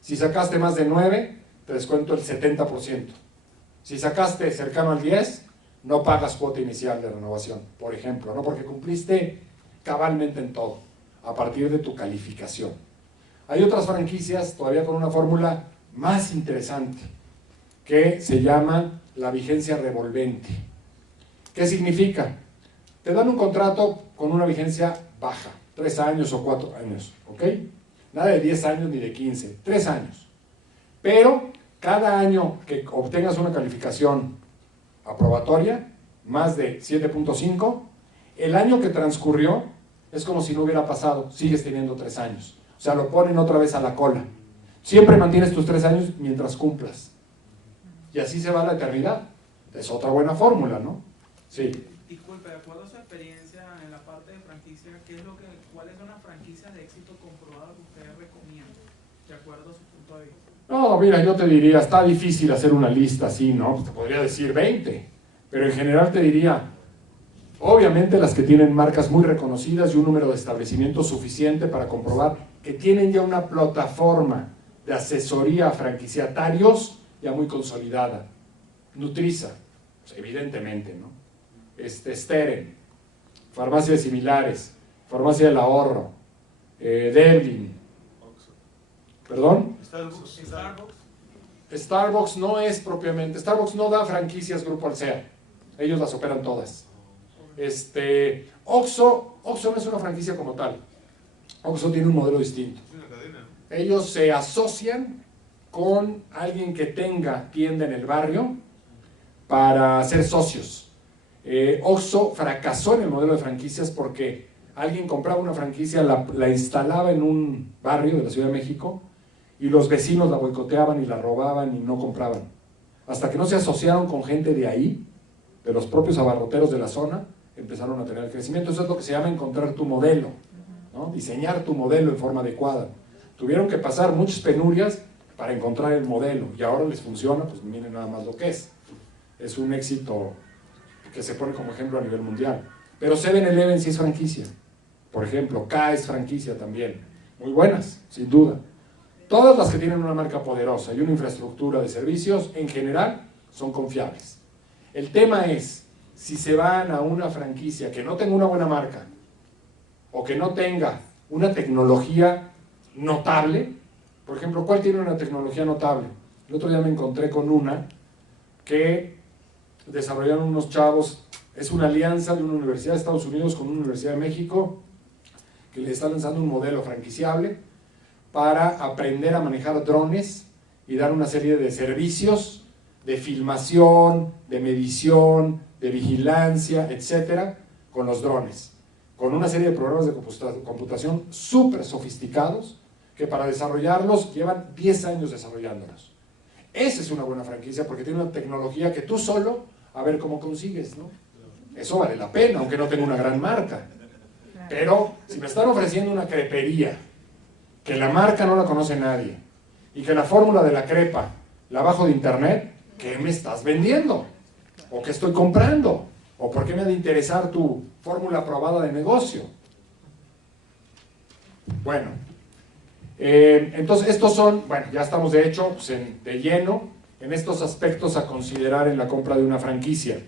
Si sacaste más de 9, te descuento el 70%. Si sacaste cercano al 10, no pagas cuota inicial de renovación, por ejemplo, ¿no? Porque cumpliste cabalmente en todo, a partir de tu calificación. Hay otras franquicias todavía con una fórmula más interesante, que se llama la vigencia revolvente. ¿Qué significa? Te dan un contrato con una vigencia baja, 3 años o 4 años, ¿ok? Nada de 10 años ni de 15, 3 años. Pero cada año que obtengas una calificación aprobatoria, más de 7.5, el año que transcurrió es como si no hubiera pasado, sigues teniendo 3 años. O sea, lo ponen otra vez a la cola. Siempre mantienes tus 3 años mientras cumplas. Y así se va a la eternidad. Es otra buena fórmula, ¿no? Sí. Disculpe, de acuerdo a su experiencia en la parte de franquicia, ¿cuáles son las franquicias de éxito comprobadas que ustedes recomiendan? De acuerdo a su punto de vista. No, mira, yo te diría, está difícil hacer una lista así, ¿no? Te podría decir 20, pero en general te diría, obviamente las que tienen marcas muy reconocidas y un número de establecimientos suficiente para comprobar que tienen ya una plataforma de asesoría a franquiciatarios ya muy consolidada. Nutriza, pues evidentemente, ¿no? Steren, farmacias similares, farmacia del ahorro, Devlin, ¿perdón? Starbucks no es propiamente, Starbucks no da franquicias Grupo Alsea, ellos las operan todas. Oxxo no es una franquicia como tal, Oxxo tiene un modelo distinto. Es una cadena. Ellos se asocian con alguien que tenga tienda en el barrio para ser socios. Oxxo fracasó en el modelo de franquicias porque alguien compraba una franquicia, la instalaba en un barrio de la Ciudad de México y los vecinos la boicoteaban y la robaban y no compraban. Hasta que no se asociaron con gente de ahí, de los propios abarroteros de la zona, empezaron a tener el crecimiento. Eso es lo que se llama encontrar tu modelo, ¿no? Diseñar tu modelo en forma adecuada. Tuvieron que pasar muchas penurias para encontrar el modelo y ahora les funciona, pues miren nada más lo que es. Es un éxito que se pone como ejemplo a nivel mundial. Pero 7-Eleven sí es franquicia, por ejemplo, K es franquicia también, muy buenas, sin duda. Todas las que tienen una marca poderosa y una infraestructura de servicios, en general, son confiables. El tema es, si se van a una franquicia que no tenga una buena marca, o que no tenga una tecnología notable, por ejemplo, ¿cuál tiene una tecnología notable? El otro día me encontré con una que desarrollaron unos chavos, es una alianza de una universidad de Estados Unidos con una universidad de México, que le está lanzando un modelo franquiciable para aprender a manejar drones y dar una serie de servicios de filmación, de medición, de vigilancia, etcétera, con los drones, con una serie de programas de computación súper sofisticados que para desarrollarlos llevan 10 años desarrollándolos. Esa es una buena franquicia porque tiene una tecnología que tú solo, a ver cómo consigues, ¿no? Eso vale la pena, aunque no tenga una gran marca. Pero si me están ofreciendo una crepería, que la marca no la conoce nadie, y que la fórmula de la crepa la bajo de internet, ¿qué me estás vendiendo? ¿O qué estoy comprando? ¿O por qué me ha de interesar tu fórmula aprobada de negocio? Bueno, entonces estos son, bueno, ya estamos de hecho pues, de lleno en estos aspectos a considerar en la compra de una franquicia.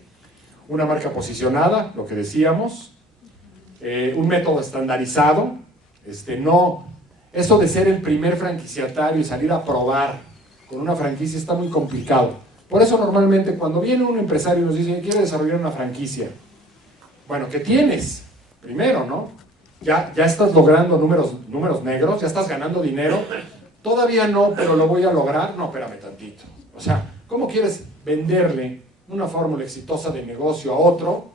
Una marca posicionada, lo que decíamos, un método estandarizado, no, eso de ser el primer franquiciatario y salir a probar con una franquicia está muy complicado. Por eso normalmente cuando viene un empresario y nos dice, quiere desarrollar una franquicia, bueno, ¿qué tienes? Primero, ¿no? Ya estás logrando números negros, ya estás ganando dinero, todavía no, pero lo voy a lograr. No, espérame tantito. O sea, ¿cómo quieres venderle una fórmula exitosa de negocio a otro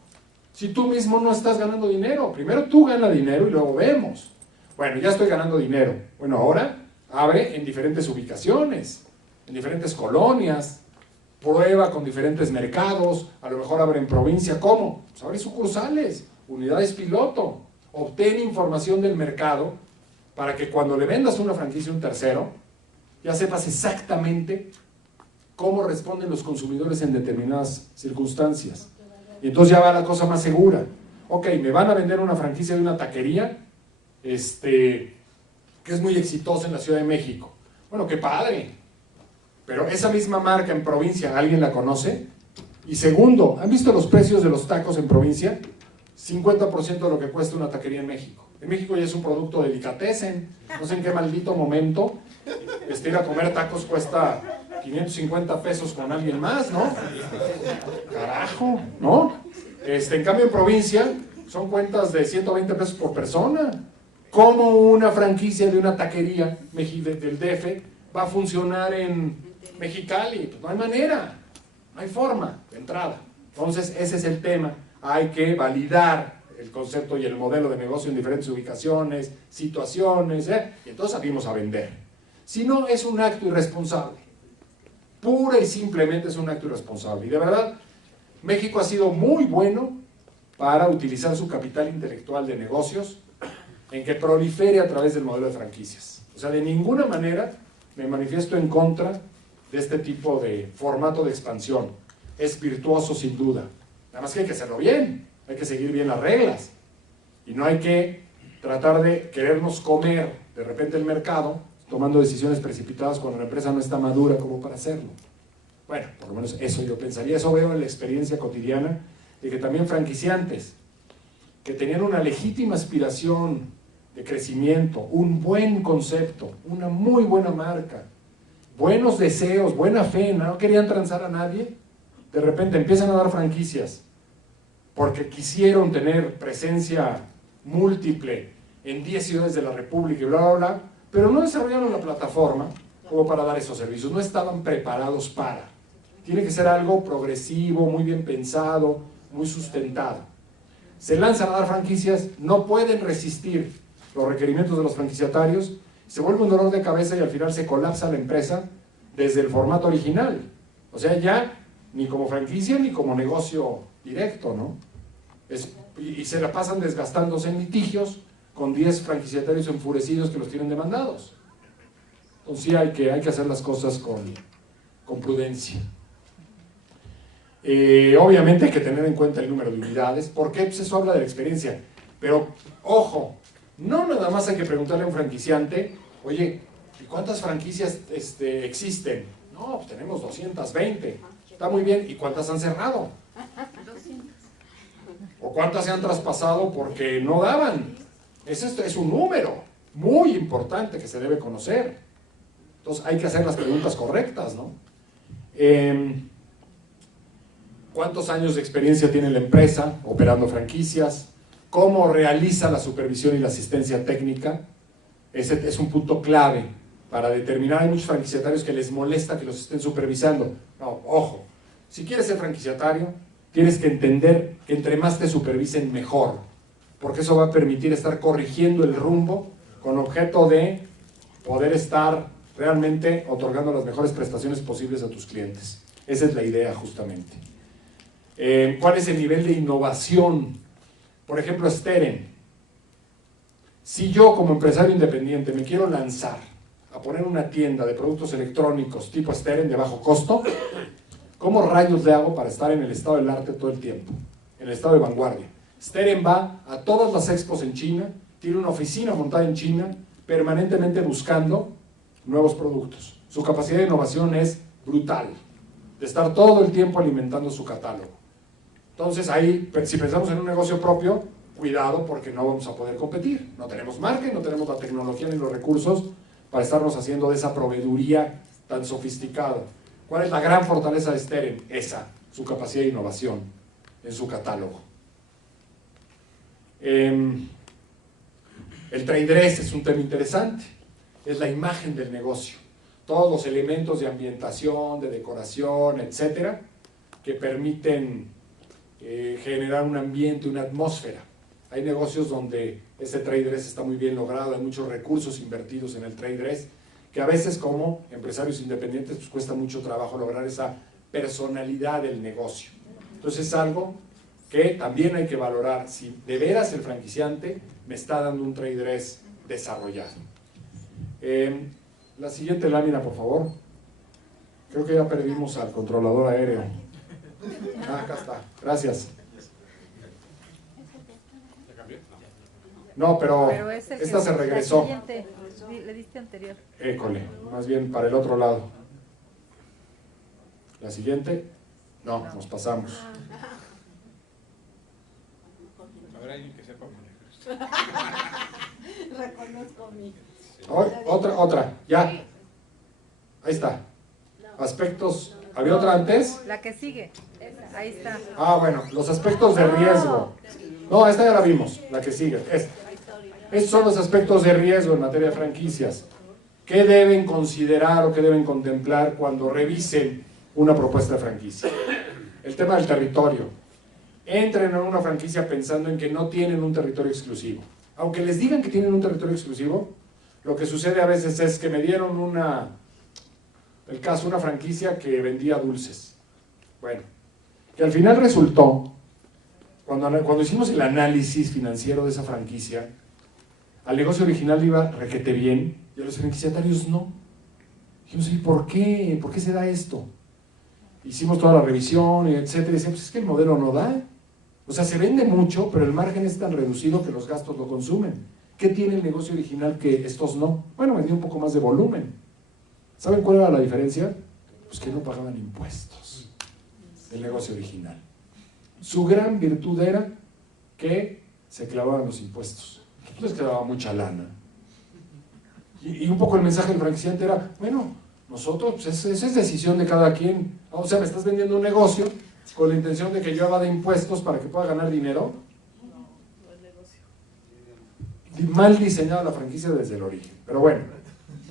si tú mismo no estás ganando dinero? Primero tú gana dinero y luego vemos. Bueno, ya estoy ganando dinero. Bueno, ahora abre en diferentes ubicaciones, en diferentes colonias, prueba con diferentes mercados, a lo mejor abre en provincia. ¿Cómo? Pues abre sucursales, unidades piloto, obtén información del mercado para que cuando le vendas una franquicia a un tercero, ya sepas exactamente cómo responden los consumidores en determinadas circunstancias. Y entonces ya va la cosa más segura. Ok, me van a vender una franquicia de una taquería, que es muy exitosa en la Ciudad de México. Bueno, qué padre. Pero esa misma marca en provincia, ¿alguien la conoce? Y segundo, ¿han visto los precios de los tacos en provincia? 50% de lo que cuesta una taquería en México. En México ya es un producto delicatessen. No sé en qué maldito momento ir a comer tacos cuesta 550 pesos con alguien más, ¿no? Carajo, ¿no? En cambio en provincia son cuentas de 120 pesos por persona. ¿Cómo una franquicia de una taquería del DF va a funcionar en Mexicali? Pues no hay manera, no hay forma de entrada. Entonces ese es el tema. Hay que validar el concepto y el modelo de negocio en diferentes ubicaciones, situaciones, y entonces salimos a vender. Si no, es un acto irresponsable. Pura y simplemente es un acto irresponsable. Y de verdad, México ha sido muy bueno para utilizar su capital intelectual de negocios en que prolifere a través del modelo de franquicias. O sea, de ninguna manera me manifiesto en contra de este tipo de formato de expansión. Es virtuoso sin duda. Nada más que hay que hacerlo bien, hay que seguir bien las reglas. Y no hay que tratar de querernos comer de repente el mercado tomando decisiones precipitadas cuando la empresa no está madura como para hacerlo. Bueno, por lo menos eso yo pensaría. Eso veo en la experiencia cotidiana de que también franquiciantes que tenían una legítima aspiración de crecimiento, un buen concepto, una muy buena marca, buenos deseos, buena fe, no querían transar a nadie, de repente empiezan a dar franquicias porque quisieron tener presencia múltiple en 10 ciudades de la República y bla, bla, bla, pero no desarrollaron la plataforma como para dar esos servicios, no estaban preparados para. Tiene que ser algo progresivo, muy bien pensado, muy sustentado. Se lanzan a dar franquicias, no pueden resistir los requerimientos de los franquiciatarios, se vuelve un dolor de cabeza y al final se colapsa la empresa desde el formato original. O sea, ya ni como franquicia ni como negocio directo, ¿no? Y se la pasan desgastándose en litigios con 10 franquiciatarios enfurecidos que los tienen demandados. Entonces sí hay que hacer las cosas con prudencia. Obviamente hay que tener en cuenta el número de unidades, porque pues eso habla de la experiencia. Pero, ojo, no nada más hay que preguntarle a un franquiciante, oye, ¿y cuántas franquicias existen? No, pues tenemos 220. Está muy bien, ¿y cuántas han cerrado? ¿O cuántas se han traspasado porque no daban? Ese es un número muy importante que se debe conocer. Entonces hay que hacer las preguntas correctas, ¿no? ¿Cuántos años de experiencia tiene la empresa operando franquicias? ¿Cómo realiza la supervisión y la asistencia técnica? Ese es un punto clave para determinar. Hay muchos franquiciatarios que les molesta que los estén supervisando. No, ojo, si quieres ser franquiciatario, tienes que entender que entre más te supervisen, mejor, porque eso va a permitir estar corrigiendo el rumbo con objeto de poder estar realmente otorgando las mejores prestaciones posibles a tus clientes. Esa es la idea justamente. ¿Cuál es el nivel de innovación? Por ejemplo, Steren. Si yo como empresario independiente me quiero lanzar a poner una tienda de productos electrónicos tipo Steren de bajo costo, ¿cómo rayos le hago para estar en el estado del arte todo el tiempo? En el estado de vanguardia. Steren va a todas las expos en China, tiene una oficina montada en China, permanentemente buscando nuevos productos. Su capacidad de innovación es brutal, de estar todo el tiempo alimentando su catálogo. Entonces ahí, si pensamos en un negocio propio, cuidado porque no vamos a poder competir. No tenemos marca, no tenemos la tecnología ni los recursos para estarnos haciendo de esa proveeduría tan sofisticada. ¿Cuál es la gran fortaleza de Steren? Esa, su capacidad de innovación en su catálogo. El trade dress es un tema interesante, es la imagen del negocio. Todos los elementos de ambientación, de decoración, etcétera, que permiten generar un ambiente, una atmósfera. Hay negocios donde ese trade dress está muy bien logrado, hay muchos recursos invertidos en el trade dress, que a veces como empresarios independientes pues cuesta mucho trabajo lograr esa personalidad del negocio. Entonces es algo que también hay que valorar, si de veras el franquiciante me está dando un trade dress desarrollado. La siguiente lámina, por favor. Creo que ya perdimos al controlador aéreo. Acá está, gracias. No, pero esta se regresó. Le diste anterior. École, más bien para el otro lado. La siguiente, no, nos pasamos. A ver, alguien que sepa manejar. Reconozco mi. Otra, ya. Ahí está. Aspectos, ¿había otra antes? La que sigue. Ahí está. Ah, bueno, los aspectos de riesgo. No, esta ya la vimos, la que sigue. Estos son los aspectos de riesgo en materia de franquicias. ¿Qué deben considerar o qué deben contemplar cuando revisen una propuesta de franquicia? El tema del territorio. Entren en una franquicia pensando en que no tienen un territorio exclusivo. Aunque les digan que tienen un territorio exclusivo, lo que sucede a veces es que me dieron una franquicia que vendía dulces. Bueno, que al final resultó, cuando hicimos el análisis financiero de esa franquicia, al negocio original iba requete bien, y a los franquiciatarios no. Dijimos, ¿y por qué? ¿Por qué se da esto? Hicimos toda la revisión, y etcétera, y decíamos, pues es que el modelo no da. O sea, se vende mucho, pero el margen es tan reducido que los gastos lo consumen. ¿Qué tiene el negocio original que estos no? Bueno, vendía un poco más de volumen. ¿Saben cuál era la diferencia? Pues que no pagaban impuestos del negocio original. Su gran virtud era que se clavaban los impuestos. Les quedaba mucha lana. Y un poco el mensaje del franquiciante era, bueno, nosotros, pues esa es decisión de cada quien. O sea, me estás vendiendo un negocio con la intención de que yo evada impuestos para que pueda ganar dinero. Mal diseñada la franquicia desde el origen. Pero bueno,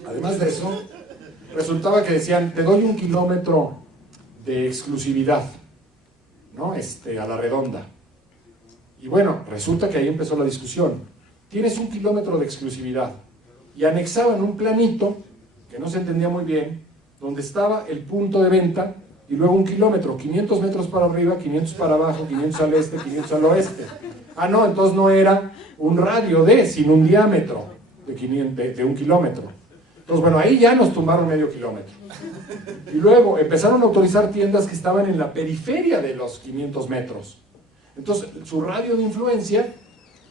además de eso, resultaba que decían, te doy 1 kilómetro de exclusividad, ¿no? A la redonda. Y bueno, resulta que ahí empezó la discusión. Tienes 1 kilómetro de exclusividad. Y anexaban un planito, que no se entendía muy bien, donde estaba el punto de venta, y luego 1 kilómetro, 500 metros para arriba, 500 para abajo, 500 al este, 500 al oeste. Ah, no, entonces no era un radio sino un diámetro de 1 kilómetro. Entonces, bueno, ahí ya nos tumbaron medio kilómetro. Y luego empezaron a autorizar tiendas que estaban en la periferia de los 500 metros. Entonces, su radio de influencia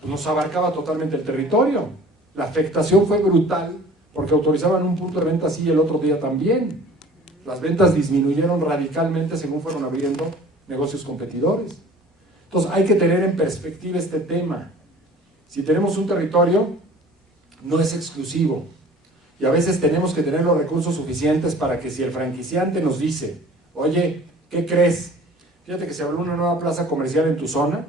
pues, nos abarcaba totalmente el territorio. La afectación fue brutal porque autorizaban un punto de venta así y el otro día también. Las ventas disminuyeron radicalmente según fueron abriendo negocios competidores. Entonces, hay que tener en perspectiva este tema. Si tenemos un territorio, no es exclusivo. Y a veces tenemos que tener los recursos suficientes para que si el franquiciante nos dice, oye, ¿qué crees? Fíjate que se abrió una nueva plaza comercial en tu zona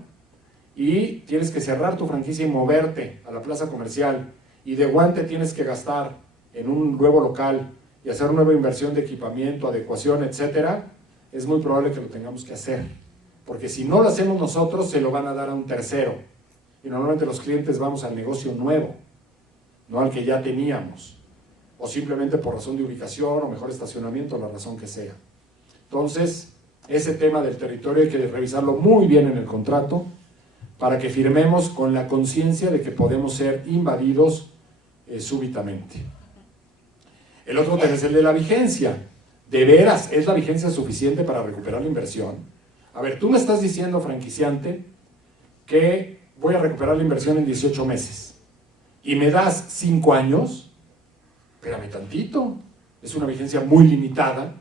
y tienes que cerrar tu franquicia y moverte a la plaza comercial y de guante tienes que gastar en un nuevo local y hacer una nueva inversión de equipamiento, adecuación, etcétera, es muy probable que lo tengamos que hacer. Porque si no lo hacemos nosotros, se lo van a dar a un tercero. Y normalmente los clientes vamos al negocio nuevo, no al que ya teníamos. O simplemente por razón de ubicación o mejor estacionamiento, la razón que sea. Entonces, ese tema del territorio hay que revisarlo muy bien en el contrato para que firmemos con la conciencia de que podemos ser invadidos súbitamente. El otro tema es el de la vigencia. ¿De veras es la vigencia suficiente para recuperar la inversión? A ver, tú me estás diciendo, franquiciante, que voy a recuperar la inversión en 18 meses y me das 5 años. Espérame tantito, es una vigencia muy limitada.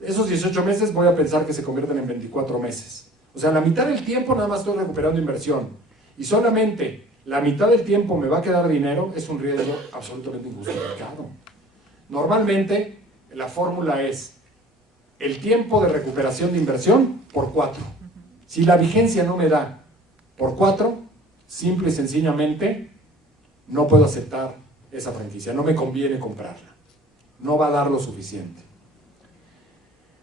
Esos 18 meses voy a pensar que se convierten en 24 meses. O sea, la mitad del tiempo nada más estoy recuperando inversión y solamente la mitad del tiempo me va a quedar dinero. Es un riesgo absolutamente injustificado. Normalmente la fórmula es el tiempo de recuperación de inversión por 4. Si la vigencia no me da por 4, simple y sencillamente no puedo aceptar esa franquicia, no me conviene comprarla, no va a dar lo suficiente.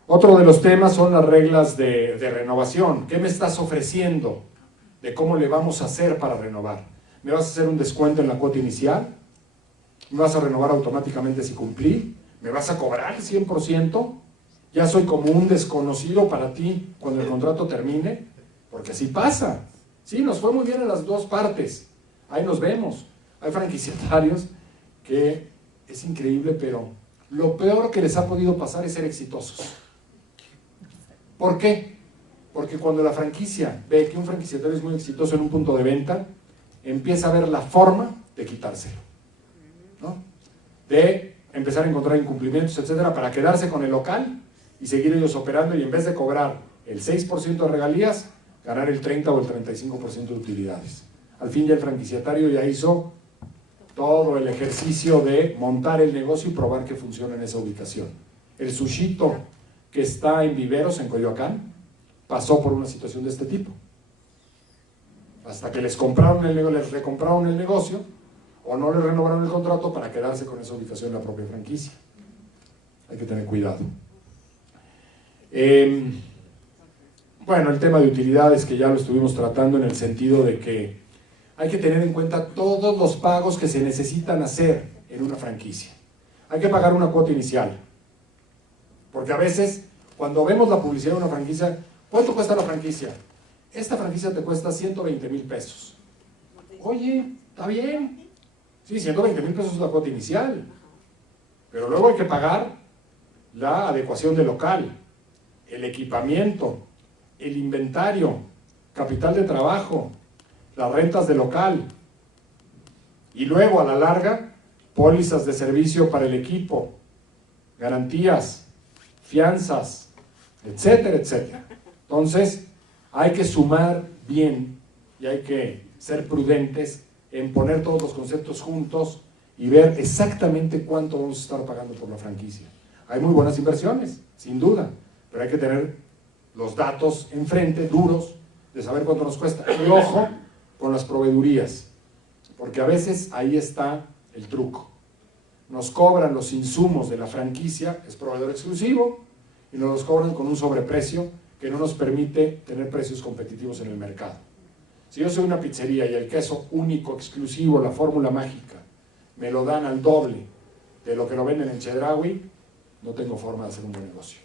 Otro de los temas son las reglas de renovación. ¿Qué me estás ofreciendo de cómo le vamos a hacer para renovar? ¿Me vas a hacer un descuento en la cuota inicial? ¿Me vas a renovar automáticamente si cumplí? ¿Me vas a cobrar el 100%? ¿Ya soy como un desconocido para ti cuando el contrato termine? Porque así pasa. Sí, nos fue muy bien en las dos partes. Ahí nos vemos. Hay franquiciatarios que es increíble, pero lo peor que les ha podido pasar es ser exitosos. ¿Por qué? Porque cuando la franquicia ve que un franquiciatario es muy exitoso en un punto de venta, empieza a ver la forma de quitárselo, ¿no? De empezar a encontrar incumplimientos, etcétera, para quedarse con el local y seguir ellos operando, y en vez de cobrar el 6% de regalías, ganar el 30 o el 35% de utilidades. Al fin ya el franquiciatario ya hizo todo el ejercicio de montar el negocio y probar que funciona en esa ubicación. El Sushito que está en Viveros, en Coyoacán, pasó por una situación de este tipo. Hasta que les recompraron el negocio o no les renovaron el contrato para quedarse con esa ubicación en la propia franquicia. Hay que tener cuidado. Bueno, el tema de utilidades que ya lo estuvimos tratando en el sentido de que hay que tener en cuenta todos los pagos que se necesitan hacer en una franquicia. Hay que pagar una cuota inicial. Porque a veces, cuando vemos la publicidad de una franquicia, ¿cuánto cuesta la franquicia? Esta franquicia te cuesta 120,000 pesos. Oye, está bien. Sí, 120,000 pesos es la cuota inicial. Pero luego hay que pagar la adecuación del local, el equipamiento, el inventario, capital de trabajo, las rentas del local. Y luego, a la larga, pólizas de servicio para el equipo, garantías, fianzas, etcétera, etcétera. Entonces, hay que sumar bien y hay que ser prudentes en poner todos los conceptos juntos y ver exactamente cuánto vamos a estar pagando por la franquicia. Hay muy buenas inversiones, sin duda, pero hay que tener los datos enfrente, duros, de saber cuánto nos cuesta. Y ojo con las proveedurías, porque a veces ahí está el truco. Nos cobran los insumos de la franquicia, es proveedor exclusivo, y nos los cobran con un sobreprecio que no nos permite tener precios competitivos en el mercado. Si yo soy una pizzería y el queso único, exclusivo, la fórmula mágica, me lo dan al doble de lo que lo venden en Chedraui, no tengo forma de hacer un buen negocio.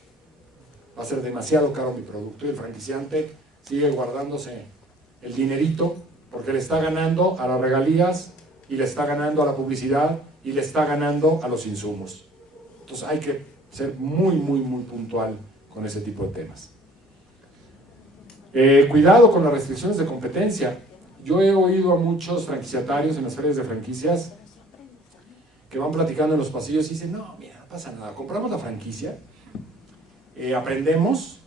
Va a ser demasiado caro mi producto y el franquiciante sigue guardándose el dinerito porque le está ganando a las regalías y le está ganando a la publicidad y le está ganando a los insumos. Entonces hay que ser muy, muy, muy puntual con ese tipo de temas. Cuidado con las restricciones de competencia. Yo he oído a muchos franquiciatarios en las ferias de franquicias que van platicando en los pasillos y dicen, no, mira, no pasa nada, compramos la franquicia, aprendemos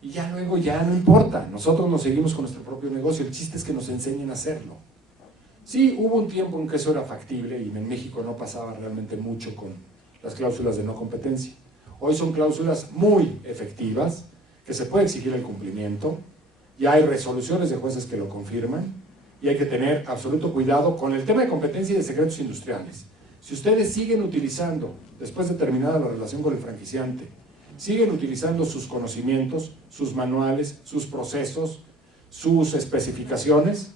y ya luego ya no importa, nosotros nos seguimos con nuestro propio negocio, el chiste es que nos enseñen a hacerlo. Sí, hubo un tiempo en que eso era factible y en México no pasaba realmente mucho con las cláusulas de no competencia. Hoy son cláusulas muy efectivas, que se puede exigir el cumplimiento, ya hay resoluciones de jueces que lo confirman y hay que tener absoluto cuidado con el tema de competencia y de secretos industriales. Si ustedes siguen utilizando, después de terminada la relación con el franquiciante, siguen utilizando sus conocimientos, sus manuales, sus procesos, sus especificaciones,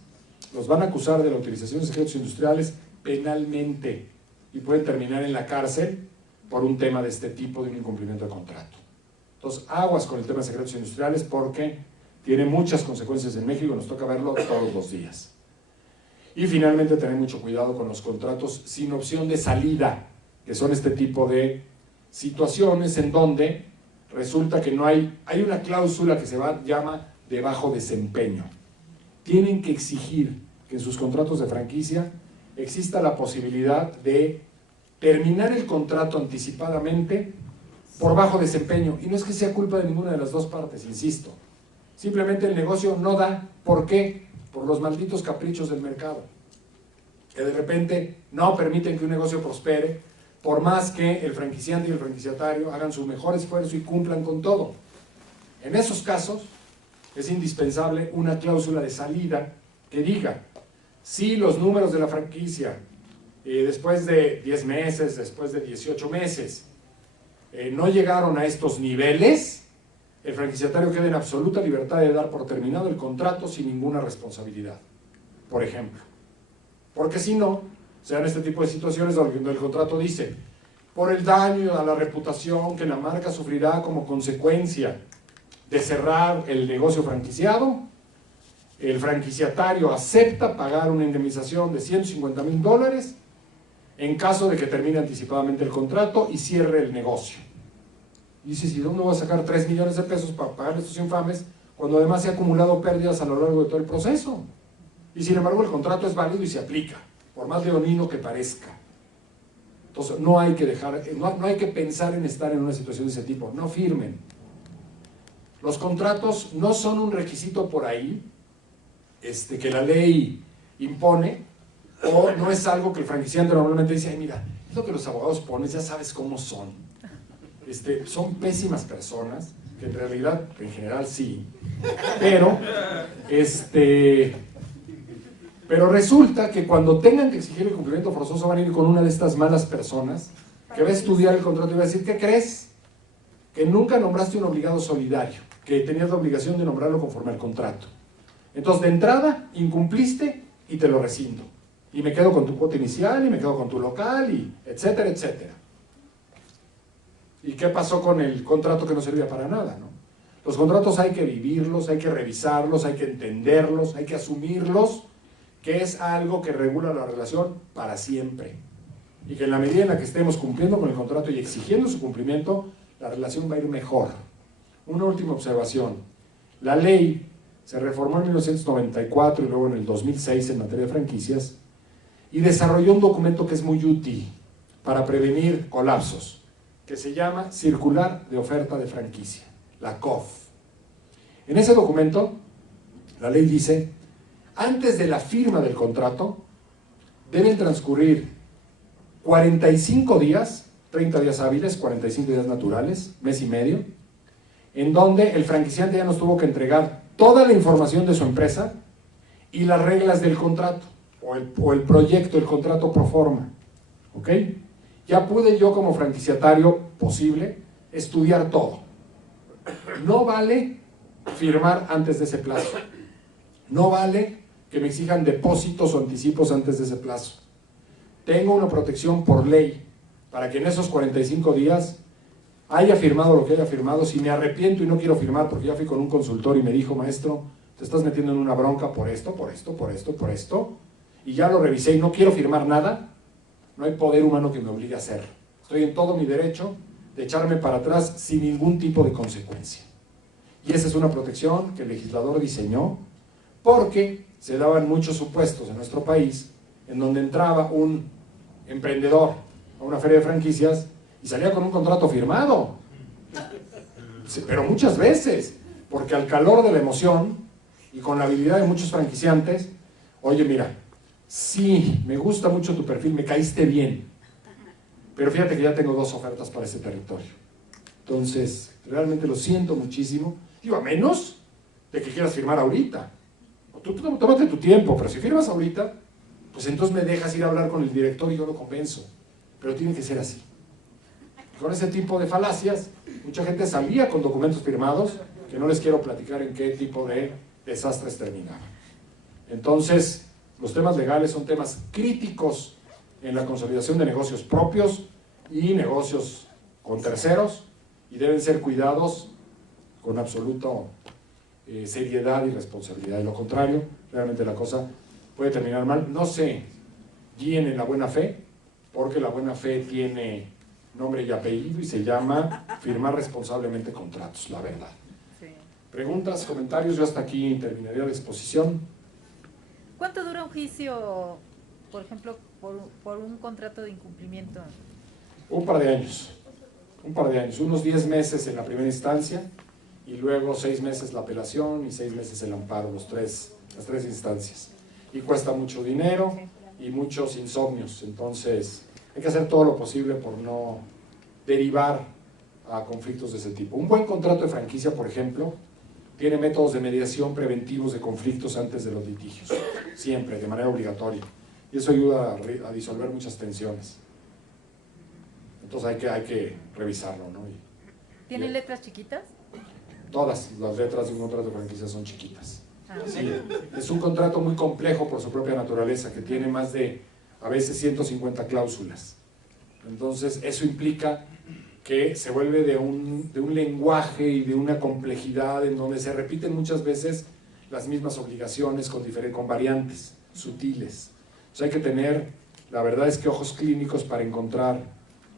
los van a acusar de la utilización de secretos industriales penalmente y pueden terminar en la cárcel por un tema de este tipo, de un incumplimiento de contrato. Entonces, aguas con el tema de secretos industriales porque tiene muchas consecuencias en México y nos toca verlo todos los días. Y finalmente, tener mucho cuidado con los contratos sin opción de salida. que son este tipo de situaciones en donde resulta que no hay una cláusula que llama de bajo desempeño. Tienen que exigir que en sus contratos de franquicia exista la posibilidad de terminar el contrato anticipadamente por bajo desempeño. Y no es que sea culpa de ninguna de las dos partes, insisto. Simplemente el negocio no da. ¿Por qué? Por los malditos caprichos del mercado, que de repente no permiten que un negocio prospere, por más que el franquiciante y el franquiciatario hagan su mejor esfuerzo y cumplan con todo. En esos casos es indispensable una cláusula de salida que diga, si los números de la franquicia después de 10 meses, después de 18 meses, no llegaron a estos niveles, el franquiciatario queda en absoluta libertad de dar por terminado el contrato sin ninguna responsabilidad, por ejemplo. Porque si no, se dan este tipo de situaciones donde el contrato dice, por el daño a la reputación que la marca sufrirá como consecuencia de cerrar el negocio franquiciado, el franquiciatario acepta pagar una indemnización de $150,000 en caso de que termine anticipadamente el contrato y cierre el negocio. Y dice, ¿y dónde voy a sacar 3 millones de pesos para pagar estos infames cuando además se han acumulado pérdidas a lo largo de todo el proceso? Y sin embargo el contrato es válido y se aplica, por más leonino que parezca. Entonces no hay que pensar en estar en una situación de ese tipo, no firmen. Los contratos no son un requisito por ahí que la ley impone, o no es algo que el franquiciante normalmente dice, ay, mira, es lo que los abogados ponen, ya sabes cómo son. Son pésimas personas, que en realidad, en general sí, pero resulta que cuando tengan que exigir el cumplimiento forzoso van a ir con una de estas malas personas que va a estudiar el contrato y va a decir, ¿qué crees? Que nunca nombraste un obligado solidario, que tenías la obligación de nombrarlo conforme al contrato. Entonces, de entrada, incumpliste y te lo rescindo. Y me quedo con tu cuota inicial, y me quedo con tu local, y etcétera, etcétera. ¿Y qué pasó con el contrato que no servía para nada, no? Los contratos hay que vivirlos, hay que revisarlos, hay que entenderlos, hay que asumirlos, que es algo que regula la relación para siempre. Y que en la medida en la que estemos cumpliendo con el contrato y exigiendo su cumplimiento, la relación va a ir mejor. Una última observación. La ley se reformó en 1994 y luego en el 2006 en materia de franquicias y desarrolló un documento que es muy útil para prevenir colapsos, que se llama Circular de Oferta de Franquicia, la COF. En ese documento, la ley dice, antes de la firma del contrato, deben transcurrir 45 días, 30 días hábiles, 45 días naturales, mes y medio, en donde el franquiciante ya nos tuvo que entregar toda la información de su empresa y las reglas del contrato, o el proyecto, el contrato pro forma, ¿ok? Ya pude yo como franquiciatario posible estudiar todo. No vale firmar antes de ese plazo. No vale que me exijan depósitos o anticipos antes de ese plazo. Tengo una protección por ley para que en esos 45 días haya firmado lo que haya firmado. Si me arrepiento y no quiero firmar porque ya fui con un consultor y me dijo, maestro, te estás metiendo en una bronca por esto, por esto, por esto, por esto, y ya lo revisé y no quiero firmar nada, no hay poder humano que me obligue a hacerlo. Estoy en todo mi derecho de echarme para atrás sin ningún tipo de consecuencia. Y esa es una protección que el legislador diseñó porque se daban muchos supuestos en nuestro país en donde entraba un emprendedor a una feria de franquicias y salía con un contrato firmado. Sí, pero muchas veces, porque al calor de la emoción y con la habilidad de muchos franquiciantes, oye, mira, sí, me gusta mucho tu perfil, me caíste bien, pero fíjate que ya tengo 2 ofertas para ese territorio. Entonces, realmente lo siento muchísimo. Digo, a menos de que quieras firmar ahorita. Tú tómate tu tiempo, pero si firmas ahorita, pues entonces me dejas ir a hablar con el director y yo lo convenzo. Pero tiene que ser así. Con ese tipo de falacias, mucha gente salía con documentos firmados, que no les quiero platicar en qué tipo de desastres terminaban. Entonces, los temas legales son temas críticos en la consolidación de negocios propios y negocios con terceros, y deben ser cuidados con absoluta seriedad y responsabilidad. De lo contrario, realmente la cosa puede terminar mal. No se guíen en la buena fe porque la buena fe tiene nombre y apellido y se llama firmar responsablemente contratos, la verdad. Sí. ¿Preguntas, comentarios? Yo hasta aquí terminaría la exposición. ¿Cuánto dura un juicio, por ejemplo, por un contrato de incumplimiento? Un par de años, unos 10 meses en la primera instancia y luego 6 meses la apelación y 6 meses el amparo, las tres instancias. Y cuesta mucho dinero y muchos insomnios, entonces hay que hacer todo lo posible por no derivar a conflictos de ese tipo. Un buen contrato de franquicia, por ejemplo, tiene métodos de mediación preventivos de conflictos antes de los litigios, siempre, de manera obligatoria, y eso ayuda a disolver muchas tensiones. Entonces hay que revisarlo, ¿no? ¿Tienen letras chiquitas? Todas las letras de un contrato de franquicia son chiquitas. Ah, Sí, es un contrato muy complejo por su propia naturaleza, que tiene más de, a veces, 150 cláusulas. Entonces, eso implica que se vuelve de un lenguaje y de una complejidad en donde se repiten muchas veces las mismas obligaciones con variantes sutiles. Entonces hay que tener, la verdad es que ojos clínicos para encontrar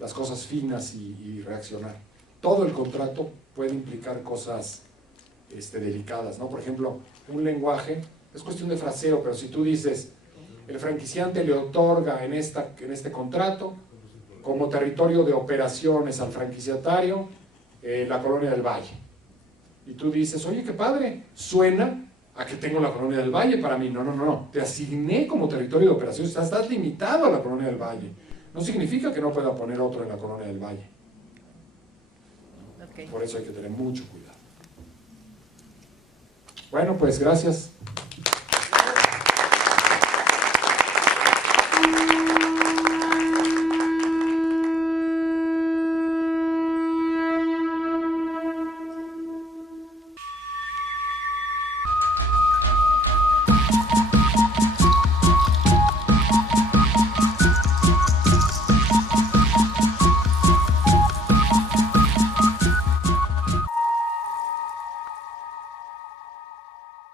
las cosas finas y reaccionar. Todo el contrato puede implicar cosas delicadas, ¿no? Por ejemplo, un lenguaje, es cuestión de fraseo, pero si tú dices, el franquiciante le otorga en este contrato como territorio de operaciones al franquiciatario la Colonia del Valle. Y tú dices, oye, qué padre, suena a que tengo la Colonia del Valle para mí. No, te asigné como territorio de operaciones, estás limitado a la Colonia del Valle. No significa que no pueda poner otro en la Colonia del Valle. ok. Por eso hay que tener mucho cuidado. Bueno, pues gracias.